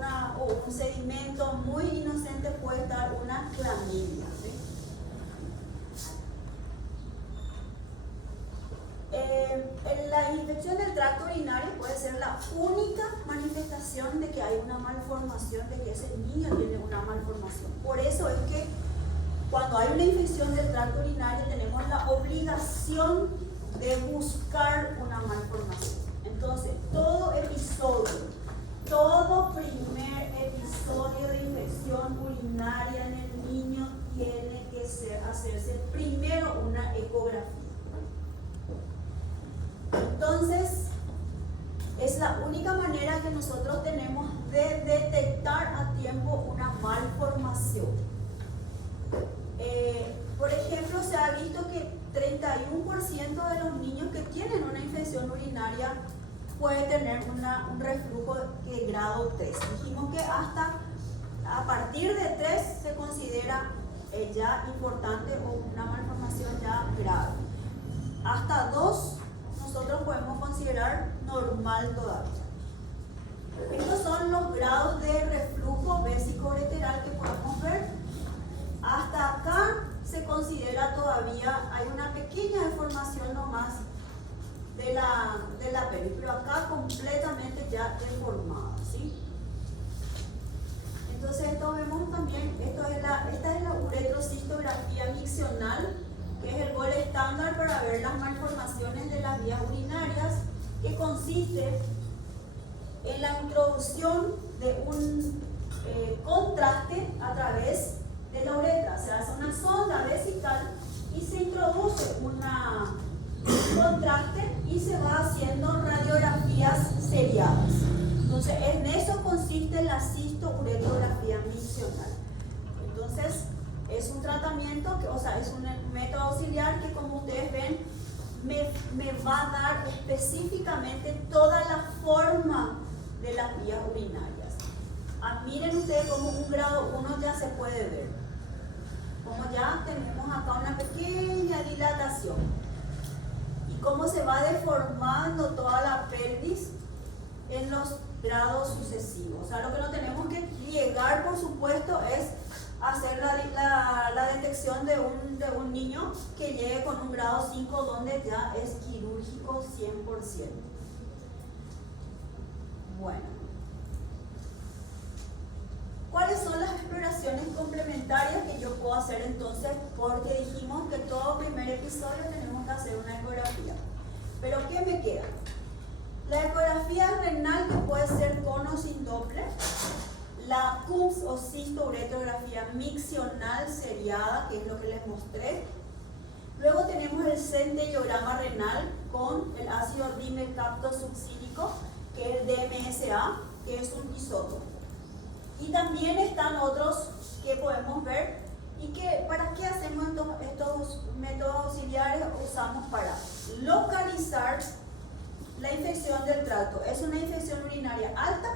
un sedimento muy inocente puede estar una clamidia, ¿sí? La infección del tracto urinario puede ser la única manifestación de que hay una malformación, de que ese niño tiene una malformación. Por eso es que cuando hay una infección del tracto urinario tenemos la obligación de buscar una malformación. Entonces, todo primer episodio de infección urinaria en el niño tiene que hacerse primero una ecografía. Entonces, es la única manera que nosotros tenemos de detectar a tiempo una malformación. Por ejemplo, se ha visto que 31% de los niños que tienen una infección urinaria puede tener un reflujo de grado 3. Dijimos que hasta a partir de 3 se considera ya importante o una malformación ya grave. Hasta 2 nosotros podemos considerar normal todavía. Estos son los grados de reflujo vesicoureteral que podemos ver. Hasta acá se considera todavía, hay una pequeña deformación nomás de la pelvis, pero acá completamente ya deformada, ¿sí? Entonces esto vemos también, esta es la uretrocistografía miccional, que es el gol estándar para ver las malformaciones de las vías urinarias, que consiste en la introducción de un contraste a través de la uretra. Se hace una sonda vesical y se introduce un contraste y se va haciendo radiografías seriadas. Entonces, en eso consiste la cistouretrografía miccional. Entonces, es un tratamiento, es un método auxiliar que, como ustedes ven, me va a dar específicamente toda la forma de las vías urinarias. Miren ustedes como un grado 1 ya se puede ver. Como ya tenemos acá una pequeña dilatación. Y cómo se va deformando toda la pelvis en los grados sucesivos. O sea, lo que no tenemos que llegar, por supuesto, es hacer la detección de un niño que llegue con un grado 5 donde ya es quirúrgico 100%. Bueno. ¿Cuáles son las exploraciones complementarias que yo puedo hacer entonces? Porque dijimos que todo primer episodio tenemos que hacer una ecografía. ¿Pero qué me queda? La ecografía renal, que puede ser con o sin Doppler. La CUMS o cistouretrografía miccional seriada, que es lo que les mostré. Luego tenemos el centellograma renal con el ácido dimecaptosuccínico, que es el DMSA, que es un isótopo. Y también están otros que podemos ver y que para qué hacemos estos métodos auxiliares. Usamos para localizar la infección del tracto. ¿Es una infección urinaria alta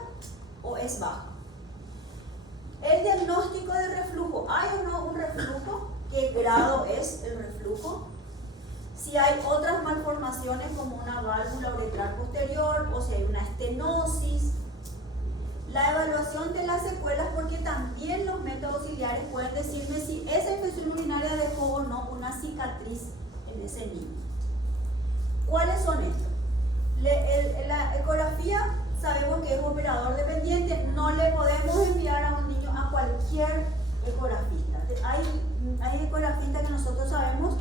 o es baja? El diagnóstico de reflujo. ¿Hay o no un reflujo? ¿Qué grado es el reflujo? Si hay otras malformaciones como una válvula uretral posterior o si hay una estenosis. La evaluación de las secuelas, porque también los métodos auxiliares pueden decirme si esa infección urinaria dejó o no una cicatriz en ese niño. ¿Cuáles son estos? La ecografía sabemos que es operador dependiente, no le podemos enviar a un niño a cualquier ecografista. Hay ecografistas que nosotros sabemos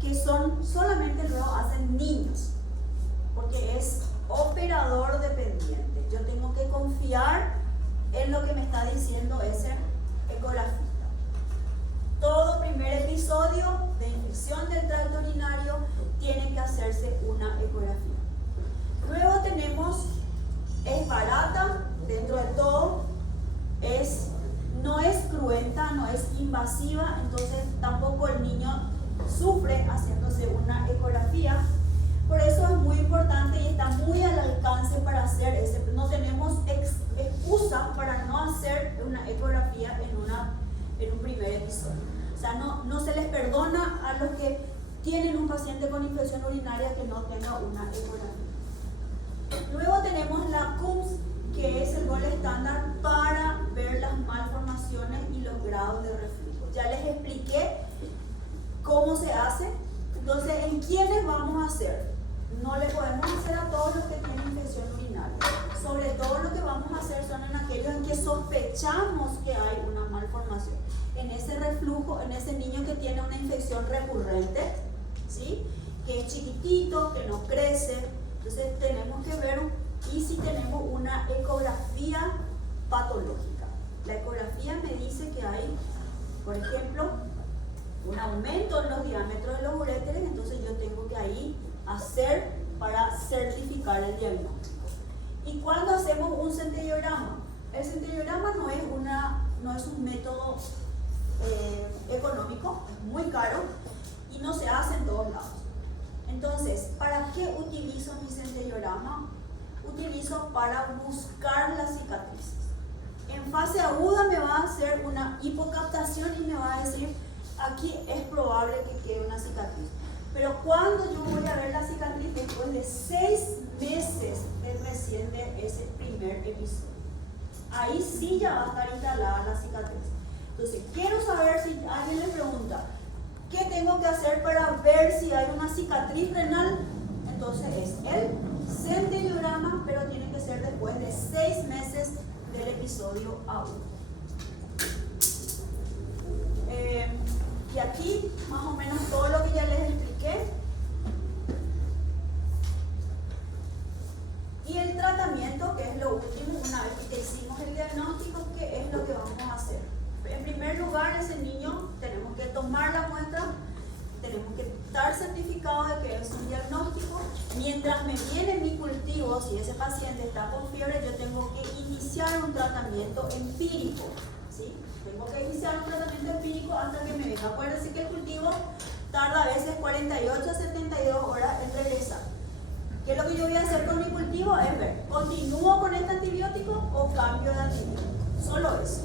que solamente luego hacen niños, porque es operador dependiente. Yo tengo que confiar en lo que me está diciendo ese ecografista. Todo primer episodio de infección del tracto urinario tiene que hacerse una ecografía. Luego tenemos, es barata dentro de todo, no es cruenta, no es invasiva, entonces tampoco el niño sufre haciéndose una ecografía. Por eso es muy importante y está muy al alcance para hacer ese. No tenemos excusa para no hacer una ecografía en un primer episodio. O sea, no se les perdona a los que tienen un paciente con infección urinaria que no tenga una ecografía. Luego tenemos la CUMS, que es el gol estándar para ver las malformaciones y los grados de reflujo. Ya les expliqué cómo se hace. Entonces, ¿en quiénes vamos a hacer? No le podemos hacer a todos los que tienen infección urinaria. Sobre todo lo que vamos a hacer son en aquellos en que sospechamos que hay una malformación. En ese reflujo, en ese niño que tiene una infección recurrente, ¿sí? Que es chiquitito, que no crece. Entonces tenemos que ver, y si tenemos una ecografía patológica. La ecografía me dice que hay, por ejemplo, un aumento en los diámetros de los uréteres, entonces yo tengo que ahí hacer para certificar el diagnóstico. ¿Y cuándo hacemos un centellograma? el centelliograma no es un método económico, es muy caro y no se hace en todos lados. Entonces, ¿para qué utilizo mi centelliograma? Utilizo para buscar las cicatrices. En fase aguda me va a hacer una hipocaptación y me va a decir, aquí es probable que quede una cicatriz. Pero cuando yo voy a ver la cicatriz después de 6 meses recién de ese primer episodio, ahí sí ya va a estar instalada la cicatriz. Entonces, quiero saber si alguien le pregunta, ¿qué tengo que hacer para ver si hay una cicatriz renal? Entonces es el centelliograma, pero tiene que ser después de 6 meses del episodio agudo. Y aquí más o menos todo lo que ya les expliqué. Y el tratamiento, que es lo último, una vez que hicimos el diagnóstico, ¿qué es lo que vamos a hacer? En primer lugar, ese niño tenemos que tomar la muestra, tenemos que estar certificados de que es un diagnóstico. Mientras me viene mi cultivo, si ese paciente está con fiebre, yo tengo que iniciar un tratamiento empírico, ¿sí? Tengo que iniciar un tratamiento empírico hasta que me venga. Acuérdense que el cultivo tarda a veces 48 a 72 horas en regresar. ¿Qué es lo que yo voy a hacer con mi cultivo? Es ver, ¿continúo con este antibiótico o cambio de antibiótico? Solo eso.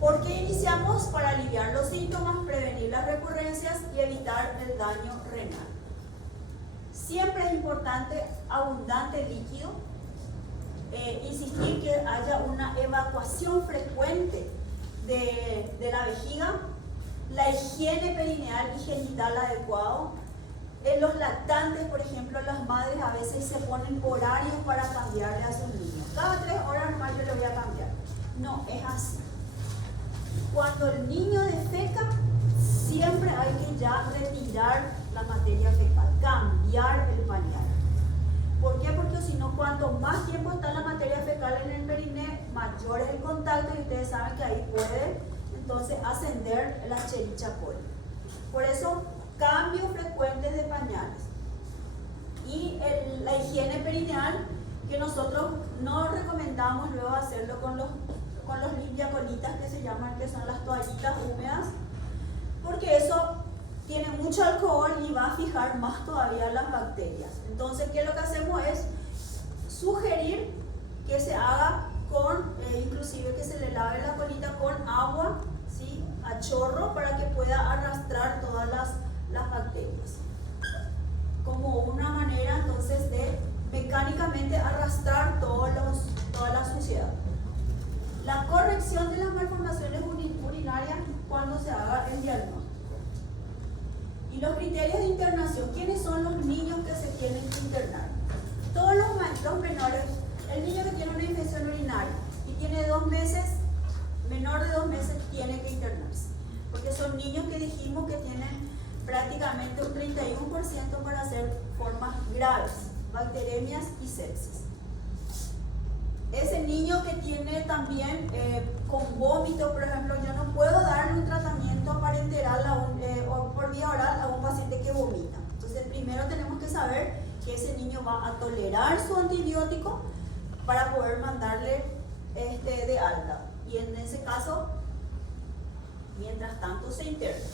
¿Por qué iniciamos? Para aliviar los síntomas, prevenir las recurrencias y evitar el daño renal. Siempre es importante abundante líquido, insistir que haya una evacuación frecuente de la vejiga, la higiene perineal y genital adecuado. En los lactantes, por ejemplo, las madres a veces se ponen horarios para cambiarle a sus niños. Cada 3 horas más yo le voy a cambiar. No, es así. Cuando el niño defeca, siempre hay que ya retirar la materia fecal, cambiar el pañal. ¿Por qué? Porque si no, cuanto más tiempo está la materia fecal en el periné, mayor es el contacto y ustedes saben que ahí puede entonces ascender la Escherichia coli. Por eso, cambios frecuentes de pañales. Y la higiene perineal, que nosotros no recomendamos luego hacerlo con los limpiacolitas que se llaman, que son las toallitas húmedas, porque eso tiene mucho alcohol y va a fijar más todavía las bacterias. Entonces, ¿qué es lo que hacemos? Es sugerir que se haga con, inclusive que se le lave la colita con agua, ¿sí? A chorro, para que pueda arrastrar todas las bacterias. Como una manera entonces de mecánicamente arrastrar toda la suciedad. La corrección de las malformaciones urinarias cuando se haga el diagnóstico. Y los criterios de internación. ¿Quiénes son los niños que se tienen que internar? Todos los menores, el niño que tiene una infección urinaria y tiene 2 meses, menor de 2 meses, tiene que internarse. Porque son niños que dijimos que tienen prácticamente un 31% para hacer formas graves, bacteremias y sepsis. Ese niño que tiene también con vómito, por ejemplo, yo no puedo darle un tratamiento parenteral o por vía oral a un paciente que vomita. Entonces, primero tenemos que saber que ese niño va a tolerar su antibiótico para poder mandarle de alta. Y en ese caso, mientras tanto se interna.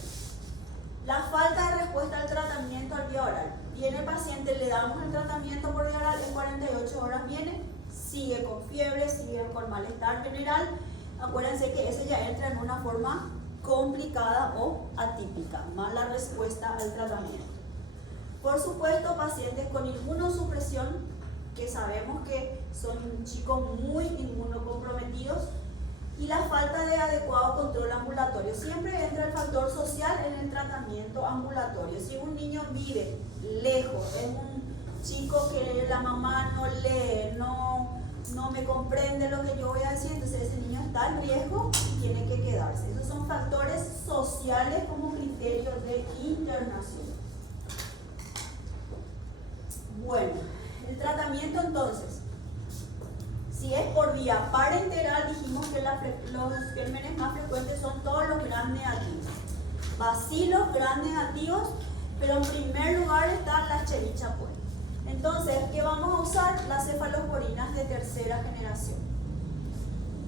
La falta de respuesta al tratamiento al vía oral. Viene el paciente, le damos el tratamiento por vía oral, en 48 horas viene, sigue con fiebre, sigue con malestar general. Acuérdense que ese ya entra en una forma complicada o atípica, mala respuesta al tratamiento. Por supuesto, pacientes con inmunosupresión, que sabemos que son chicos muy inmunocomprometidos, y la falta de adecuado control ambulatorio. Siempre entra el factor social en el tratamiento ambulatorio. Si un niño vive lejos, es un chico que la mamá no lee, no me comprende lo que yo voy a decir, entonces ese niño está en riesgo y tiene que quedarse. Esos son factores sociales como criterios de internación. Bueno, el tratamiento entonces, si es por vía parenteral, dijimos que los gérmenes más frecuentes son todos los gram negativos, bacilos gram negativos, pero en primer lugar está la Escherichia coli. Entonces, ¿qué vamos a usar? Las cefalosporinas de tercera generación.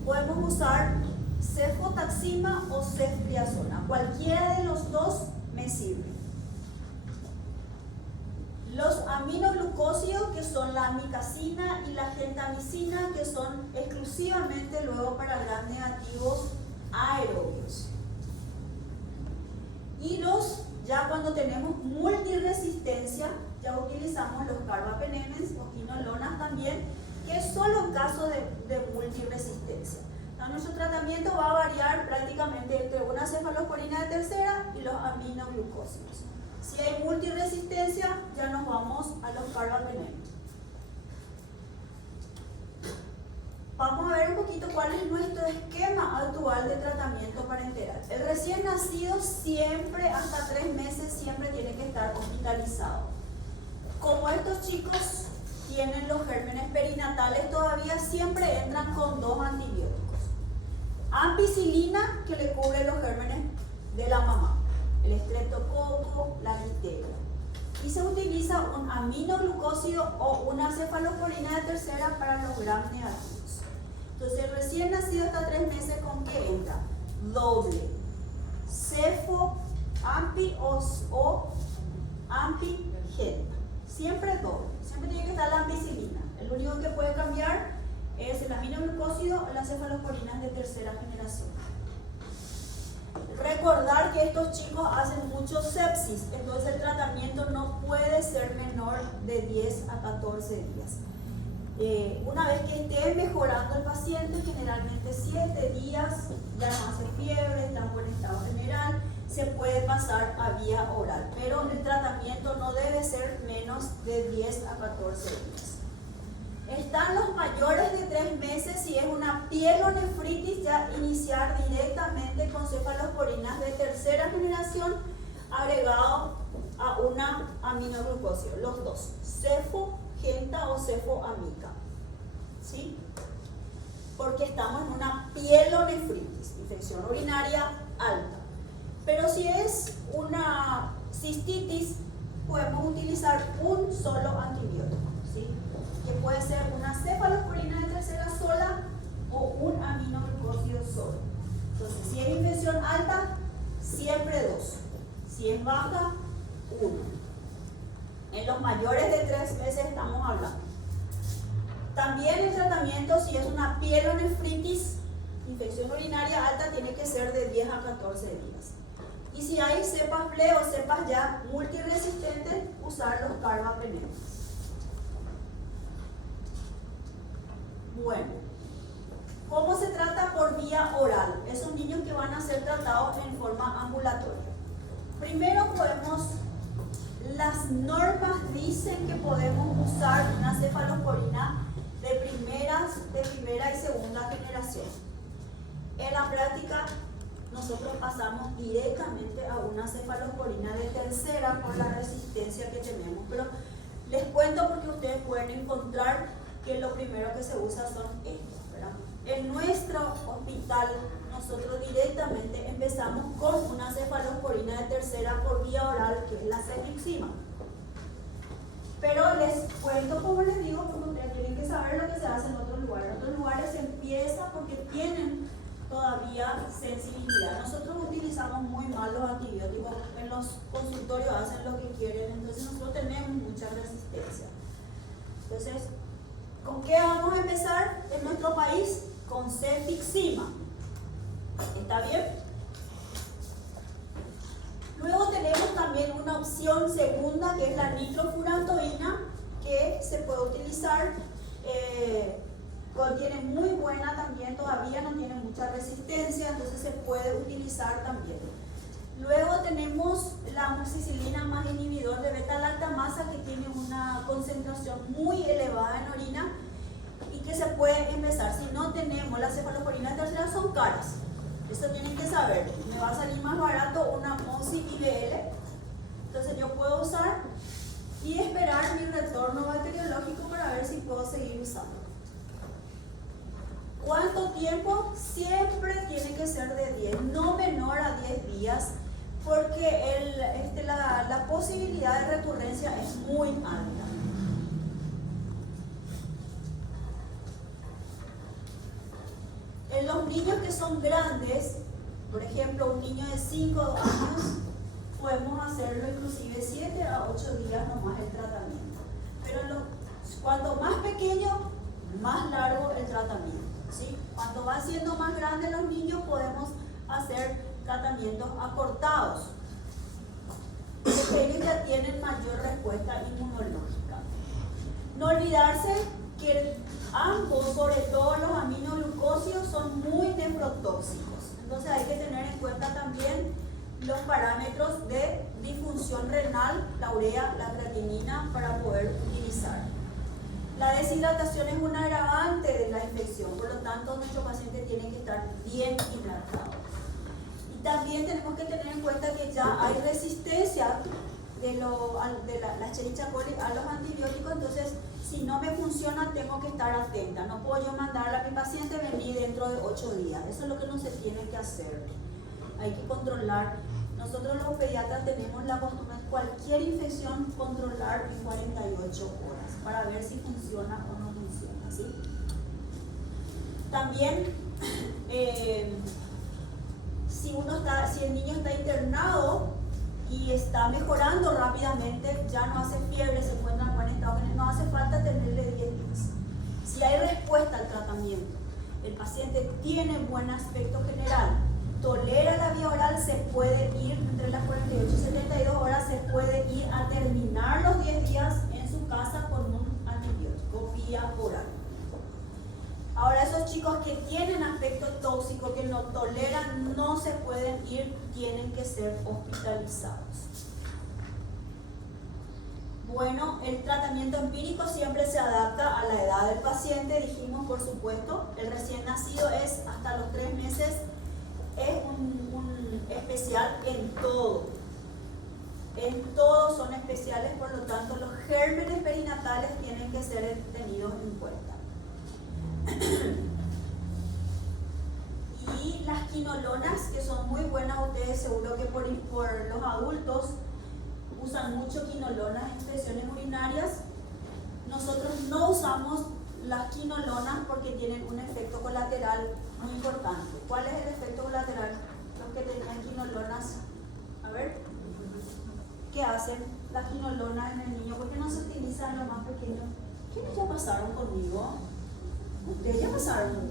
podemos usar cefotaxima o ceftriaxona. Cualquiera de los dos me sirve. Los aminoglucósidos, que son la amicacina y la gentamicina, que son exclusivamente luego para gram negativos aerobios. Y ya cuando tenemos multiresistencia, ya utilizamos los carbapenemes o quinolonas también, que es solo en caso de multiresistencia. Nuestro tratamiento va a variar prácticamente entre una cefalosporina de tercera y los aminoglucósidos. Si hay multiresistencia, ya nos vamos a los carbapenemes. Vamos a ver un poquito cuál es nuestro esquema actual de tratamiento parenteral. El recién nacido siempre, hasta 3 meses, siempre tiene que estar hospitalizado. Como estos chicos tienen los gérmenes perinatales, todavía siempre entran con 2 antibióticos. Ampicilina, que le cubre los gérmenes de la mamá, el estreptococo, la difteria. Y se utiliza un aminoglucósido o una cefalosporina de tercera para los gram negativos. Entonces, el recién nacido hasta 3 meses, ¿con qué entra? Doble. Cefo, ampi o ampi, genta. Siempre doble. Siempre tiene que estar la ampicilina. El único que puede cambiar es el aminoglucósido o las cefalosporinas de tercera generación. Recordar que estos chicos hacen mucho sepsis, entonces el tratamiento no puede ser menor de 10 a 14 días. Una vez que esté mejorando el paciente, generalmente 7 días, ya no hace fiebre, está en buen estado general, se puede pasar a vía oral, pero el tratamiento no debe ser menos de 10 a 14 días. Están los mayores de 3 meses, si es una pielonefritis, ya iniciar directamente con cefalosporinas de tercera generación agregado a una aminoglucósido, los dos, cefo, genta o cefo, amica, ¿sí? Porque estamos en una pielonefritis, infección urinaria alta. Pero si es una cistitis, podemos utilizar un solo antibiótico, ¿sí? Que puede ser una cefalosporina de tercera sola o un aminoglucósido solo. Entonces, si es infección alta, siempre 2. Si es baja, 1. En los mayores de 3 meses estamos hablando. También el tratamiento, si es una pielonefritis, infección urinaria alta, tiene que ser de 10 a 14 días. Y si hay cepas ble o cepas ya multiresistentes, usar los carbapenemes. Bueno, ¿cómo se trata por vía oral? Esos niños que van a ser tratados en forma ambulatoria. Primero las normas dicen que podemos usar una cefalosporina de primera y segunda generación. En la práctica, nosotros pasamos directamente a una cefalosporina de tercera por la resistencia que tenemos. Pero les cuento porque ustedes pueden encontrar que lo primero que se usa son estos, ¿verdad? En nuestro hospital, nosotros directamente empezamos con una cefalosporina de tercera por vía oral, que es la ceftriaxona. Pero les cuento, como les digo, porque ustedes tienen que saber lo que se hace en otros lugares. En otros lugares se empieza porque tienen todavía sensibilidad. Nosotros utilizamos muy mal los antibióticos, en los consultorios hacen lo que quieren, entonces nosotros tenemos mucha resistencia. Entonces, ¿con qué vamos a empezar en nuestro país? Con cefixima. ¿Está bien? Luego tenemos también una opción segunda, que es la nitrofurantoína, que se puede utilizar, contiene muy buena también, todavía no tiene mucha resistencia, entonces se puede utilizar también. Luego tenemos la amoxicilina más inhibidor de beta-lactamasa, que tiene una concentración muy elevada en orina y que se puede empezar. Si no tenemos la cefalosporina tercera, son caras. Esto tienen que saber. Me va a salir más barato una Moxi IBL. Entonces yo puedo usar y esperar mi retorno bacteriológico para ver si puedo seguir usando. ¿Cuánto tiempo? Siempre tiene que ser de 10, no menor a 10 días, porque la posibilidad de recurrencia es muy alta. que son grandes, por ejemplo, un niño de 5 años, podemos hacerlo inclusive 7 a 8 días nomás el tratamiento. Pero cuanto más pequeño, más largo el tratamiento, ¿sí? Cuanto van siendo más grandes los niños, podemos hacer tratamientos acortados, porque ellos ya tienen mayor respuesta inmunológica. No olvidarse que ambos, sobre todo los aminoglucósidos, son muy nefrotóxicos. Entonces hay que tener en cuenta también los parámetros de disfunción renal, la urea, la creatinina, para poder utilizar. La deshidratación es un agravante de la infección, por lo tanto nuestro paciente tiene que estar bien hidratado. Y también tenemos que tener en cuenta que ya hay resistencia de la Escherichia coli a los antibióticos, entonces si no me funciona tengo que estar atenta. No puedo yo mandarle a mi paciente venir dentro de 8 días. Eso es lo que no se tiene que hacer. Hay que controlar. Nosotros los pediatras tenemos la costumbre, cualquier infección, controlar en 48 horas para ver si funciona o no funciona, ¿sí? También, si el niño está internado y está mejorando rápidamente, ya no hace fiebre, se encuentra en buen estado, no hace falta tenerle 10 días. Si hay respuesta al tratamiento, el paciente tiene buen aspecto general, tolera la vía oral, se puede ir entre las 48 y 72 horas, se puede ir a terminar los 10 días en su casa con un antibiótico vía oral. Ahora, esos chicos que tienen aspecto tóxico, que no toleran, no se pueden ir, tienen que ser hospitalizados. Bueno, el tratamiento empírico siempre se adapta a la edad del paciente, dijimos, por supuesto. El recién nacido es hasta los 3 meses, es un especial en todo. En todo son especiales, por lo tanto, los gérmenes perinatales tienen que ser tenidos en cuenta. Y las quinolonas, que son muy buenas, ustedes seguro que por los adultos usan mucho quinolonas en infecciones urinarias. Nosotros no usamos las quinolonas porque tienen un efecto colateral muy importante. ¿Cuál es el efecto colateral? Los que tenían quinolonas, a ver, ¿qué hacen las quinolonas en el niño? ¿Por qué no se utilizan en los más pequeños? ¿Quiénes ya pasaron conmigo? Ustedes ya pasaron.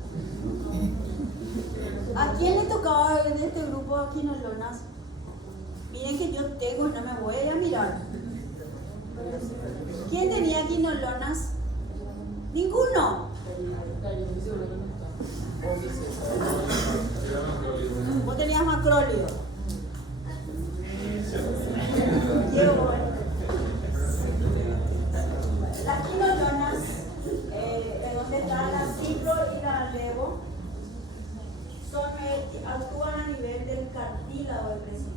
¿A quién le tocaba en este grupo quinolonas? Miren que yo tengo, no me voy a ir a mirar. ¿Quién tenía quinolonas? Ninguno. Vos tenías macróleo. Qué bueno. Las quinolonas, donde está la cipro y la levo, actúan a nivel del cartílago de crecimiento.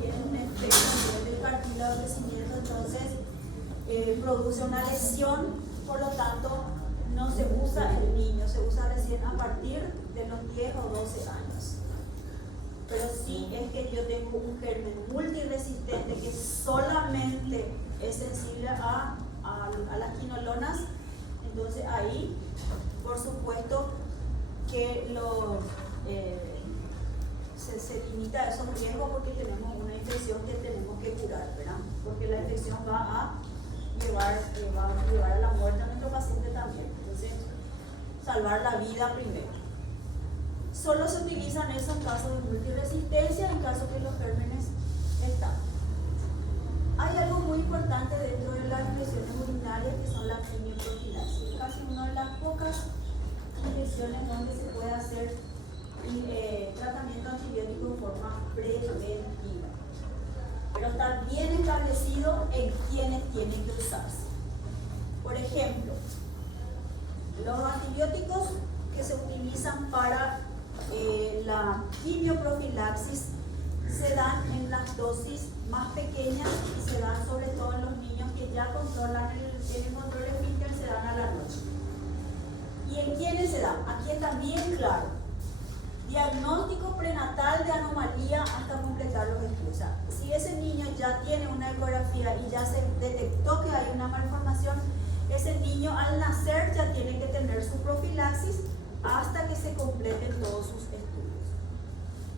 Tienen un efecto a nivel del cartílago de crecimiento, entonces produce una lesión, por lo tanto no se usa en el niño, se usa recién a partir de los 10 o 12 años. Pero sí es que yo tengo un germen multiresistente que solamente es sensible a las quinolonas, entonces ahí, por supuesto, que se limita a esos riesgos porque tenemos una infección que tenemos que curar, ¿verdad? Porque la infección va a llevar a la muerte a nuestro paciente también. Entonces, salvar la vida primero. Solo se utilizan esos casos de multiresistencia en caso que los gérmenes están. Hay algo muy importante dentro de las infecciones urinarias que son la quimioprofilaxis. Casi una de las pocas infecciones donde se puede hacer tratamiento antibiótico en forma preventiva. Pero está bien establecido en quiénes tienen que usarse. Por ejemplo, los antibióticos que se utilizan para la quimioprofilaxis se dan en las dosis más pequeñas y se dan sobre todo en los niños que ya controlan el control esfínter, se dan a la noche. ¿Y en quiénes se dan? Aquí está bien claro. Diagnóstico prenatal de anomalía hasta completar los estudios. O sea, si ese niño ya tiene una ecografía y ya se detectó que hay una malformación, ese niño al nacer ya tiene que tener su profilaxis hasta que se completen todos sus estudios.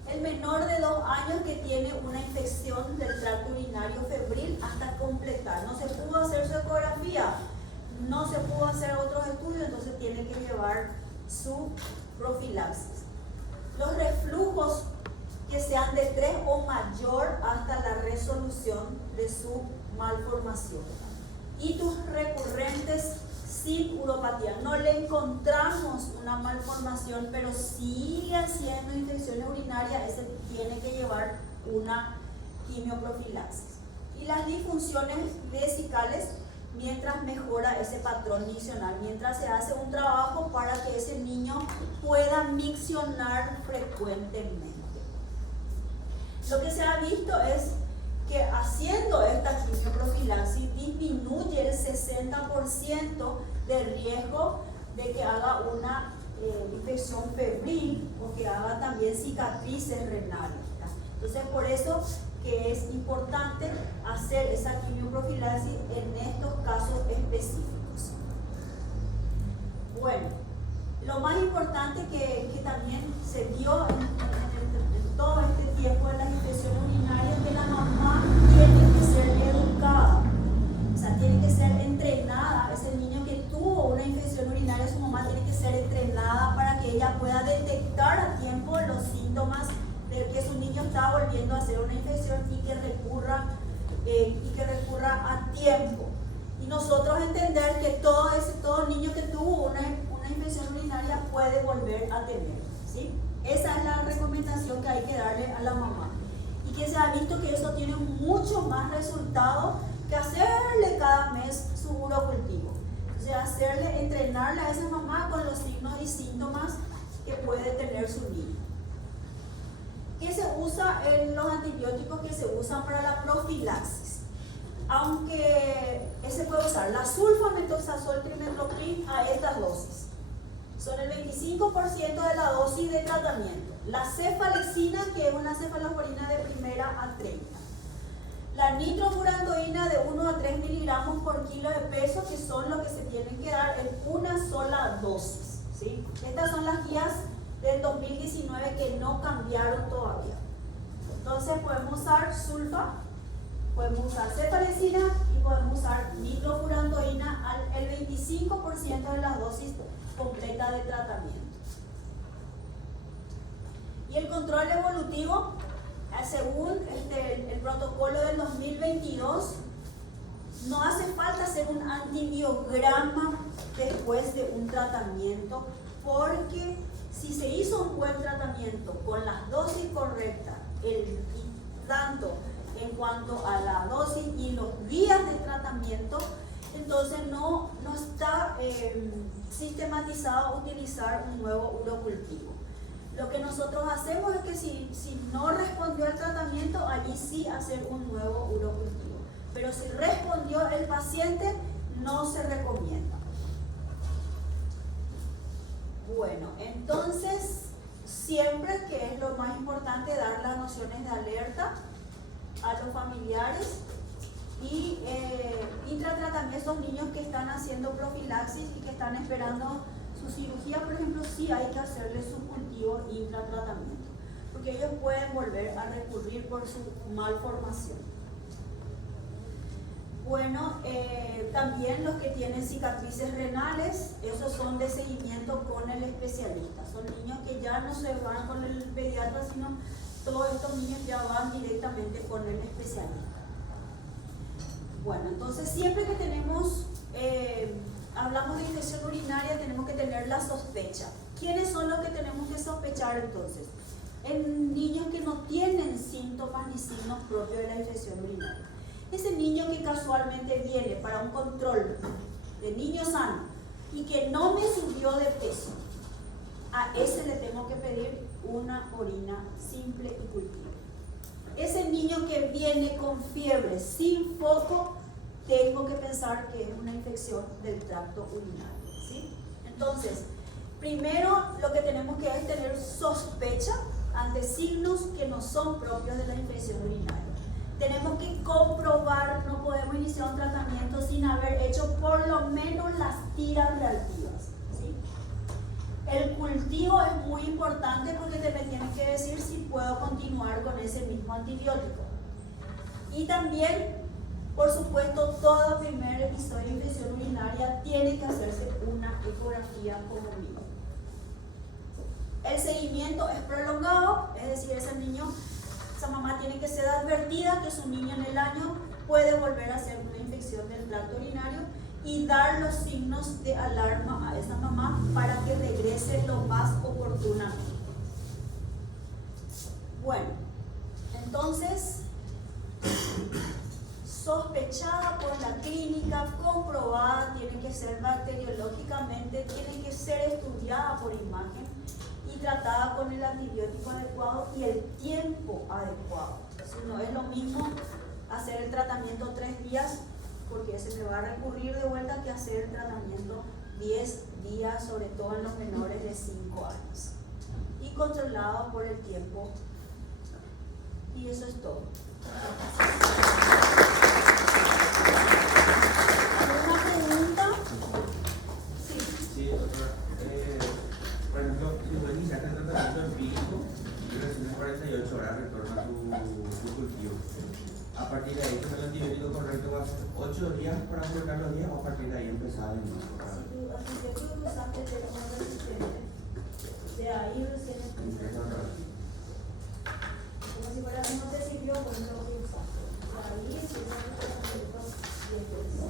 El menor de 2 años que tiene una infección del tracto urinario febril hasta completar. No se pudo hacer su ecografía, no se pudo hacer otros estudios, entonces tiene que llevar su profilaxis. Los reflujos que sean de 3 o mayor hasta la resolución de su malformación. Hitos recurrentes sin uropatía. No le encontramos una malformación, pero sigue haciendo infecciones urinarias, ese tiene que llevar una quimioprofilaxis. Y las disfunciones vesicales mientras mejora ese patrón miccional, mientras se hace un trabajo para que ese niño pueda miccionar frecuentemente. Lo que se ha visto es que haciendo esta quimioprofilaxis disminuye el 60% de riesgo de que haga una infección febril o que haga también cicatrices renales. Entonces, por eso que es importante hacer esa quimioprofilaxis en estos casos específicos. Bueno, lo más importante que también se dio en todo este tiempo de las infecciones urinarias es que la mamá tiene que ser educada, o sea, tiene que ser entrenada. Ese niño que tuvo una infección urinaria, su mamá tiene que ser entrenada para que ella pueda detectar a tiempo los síntomas de que su niño está volviendo a hacer una infección y que recurra a tiempo. Y nosotros entender que todo niño que tuvo una infección urinaria puede volver a tener, ¿sí? Esa es la recomendación que hay que darle a la mamá. Y que se ha visto que eso tiene mucho más resultado que hacerle cada mes su urocultivo. O sea, entrenarle a esa mamá con los signos y síntomas que puede tener su niño. ¿Qué se usa en los antibióticos que se usan para la profilaxis? Aunque se puede usar la sulfamethoxazol trimethoprim a estas dosis. Son el 25% de la dosis de tratamiento. La cefalexina, que es una cefalosporina de primera a 30. La nitrofurantoína de 1 a 3 miligramos por kilo de peso, que son lo que se tienen que dar en una sola dosis, ¿sí? Estas son las guías del 2019 que no cambiaron todavía. Entonces podemos usar sulfa, podemos usar cefalexina y podemos usar nitrofurantoína al 25% de las dosis completa de tratamiento. Y el control evolutivo, según el protocolo del 2022, no hace falta hacer un antibiograma después de un tratamiento, porque si se hizo un buen tratamiento con las dosis correctas, tanto en cuanto a la dosis y los días de tratamiento, entonces no está sistematizado utilizar un nuevo urocultivo. Lo que nosotros hacemos es que si no respondió al tratamiento, allí sí hacer un nuevo urocultivo. Pero si respondió el paciente, no se recomienda. Bueno, entonces, siempre que es lo más importante, dar las nociones de alerta a los familiares y intratratamiento, esos niños que están haciendo profilaxis y que están esperando su cirugía, por ejemplo, sí hay que hacerle su cultivo intratratamiento, porque ellos pueden volver a recurrir por su malformación. Bueno, también los que tienen cicatrices renales, esos son de seguimiento con el especialista. Son niños que ya no se van con el pediatra, sino todos estos niños ya van directamente con el especialista. Bueno, entonces siempre que hablamos de infección urinaria, tenemos que tener la sospecha. ¿Quiénes son los que tenemos que sospechar entonces? En niños que no tienen síntomas ni signos propios de la infección urinaria. Ese niño que casualmente viene para un control de niño sano y que no me subió de peso, a ese le tengo que pedir una orina simple y cultivo. Ese niño que viene con fiebre sin foco, tengo que pensar que es una infección del tracto urinario, ¿sí? Entonces, primero lo que tenemos que es tener sospecha ante signos que no son propios de la infección urinaria. Tenemos que comprobar, no podemos iniciar un tratamiento sin haber hecho por lo menos las tiras reactivas, ¿sí? El cultivo es muy importante porque me tienen que decir si puedo continuar con ese mismo antibiótico. Y también, por supuesto, todo primer episodio de infección urinaria tiene que hacerse una ecografía como mínimo. El seguimiento es prolongado, es decir, esa mamá tiene que ser advertida que su niño en el año puede volver a hacer una infección del tracto urinario y dar los signos de alarma a esa mamá para que regrese lo más oportunamente. Bueno, entonces, sospechada por la clínica, comprobada, tiene que ser bacteriológicamente, tiene que ser estudiada por imagen y tratada con el antibiótico adecuado y el tiempo adecuado. Si no es lo mismo hacer el tratamiento 3 días, porque se me va a recurrir de vuelta, que hacer el tratamiento 10 días, sobre todo en los menores de 5 años. Y controlado por el tiempo. Y eso es todo. ¿Alguna pregunta? Sí. Sí, doctora. Por ejemplo, si vos iniciaste el tratamiento empírico y recién en 48 horas retorna tu cultivo. A partir de ahí, ¿qué es el antibiótico correcto? ¿Va a ser 8 días para colocar los días o a partir de ahí empezar de nuevo? Si tú usaste el teléfono resistente, de ahí recién empieza. Como si fuera no te sirvió, pues no lo usaste. De ahí empieza el tratamiento y empieza.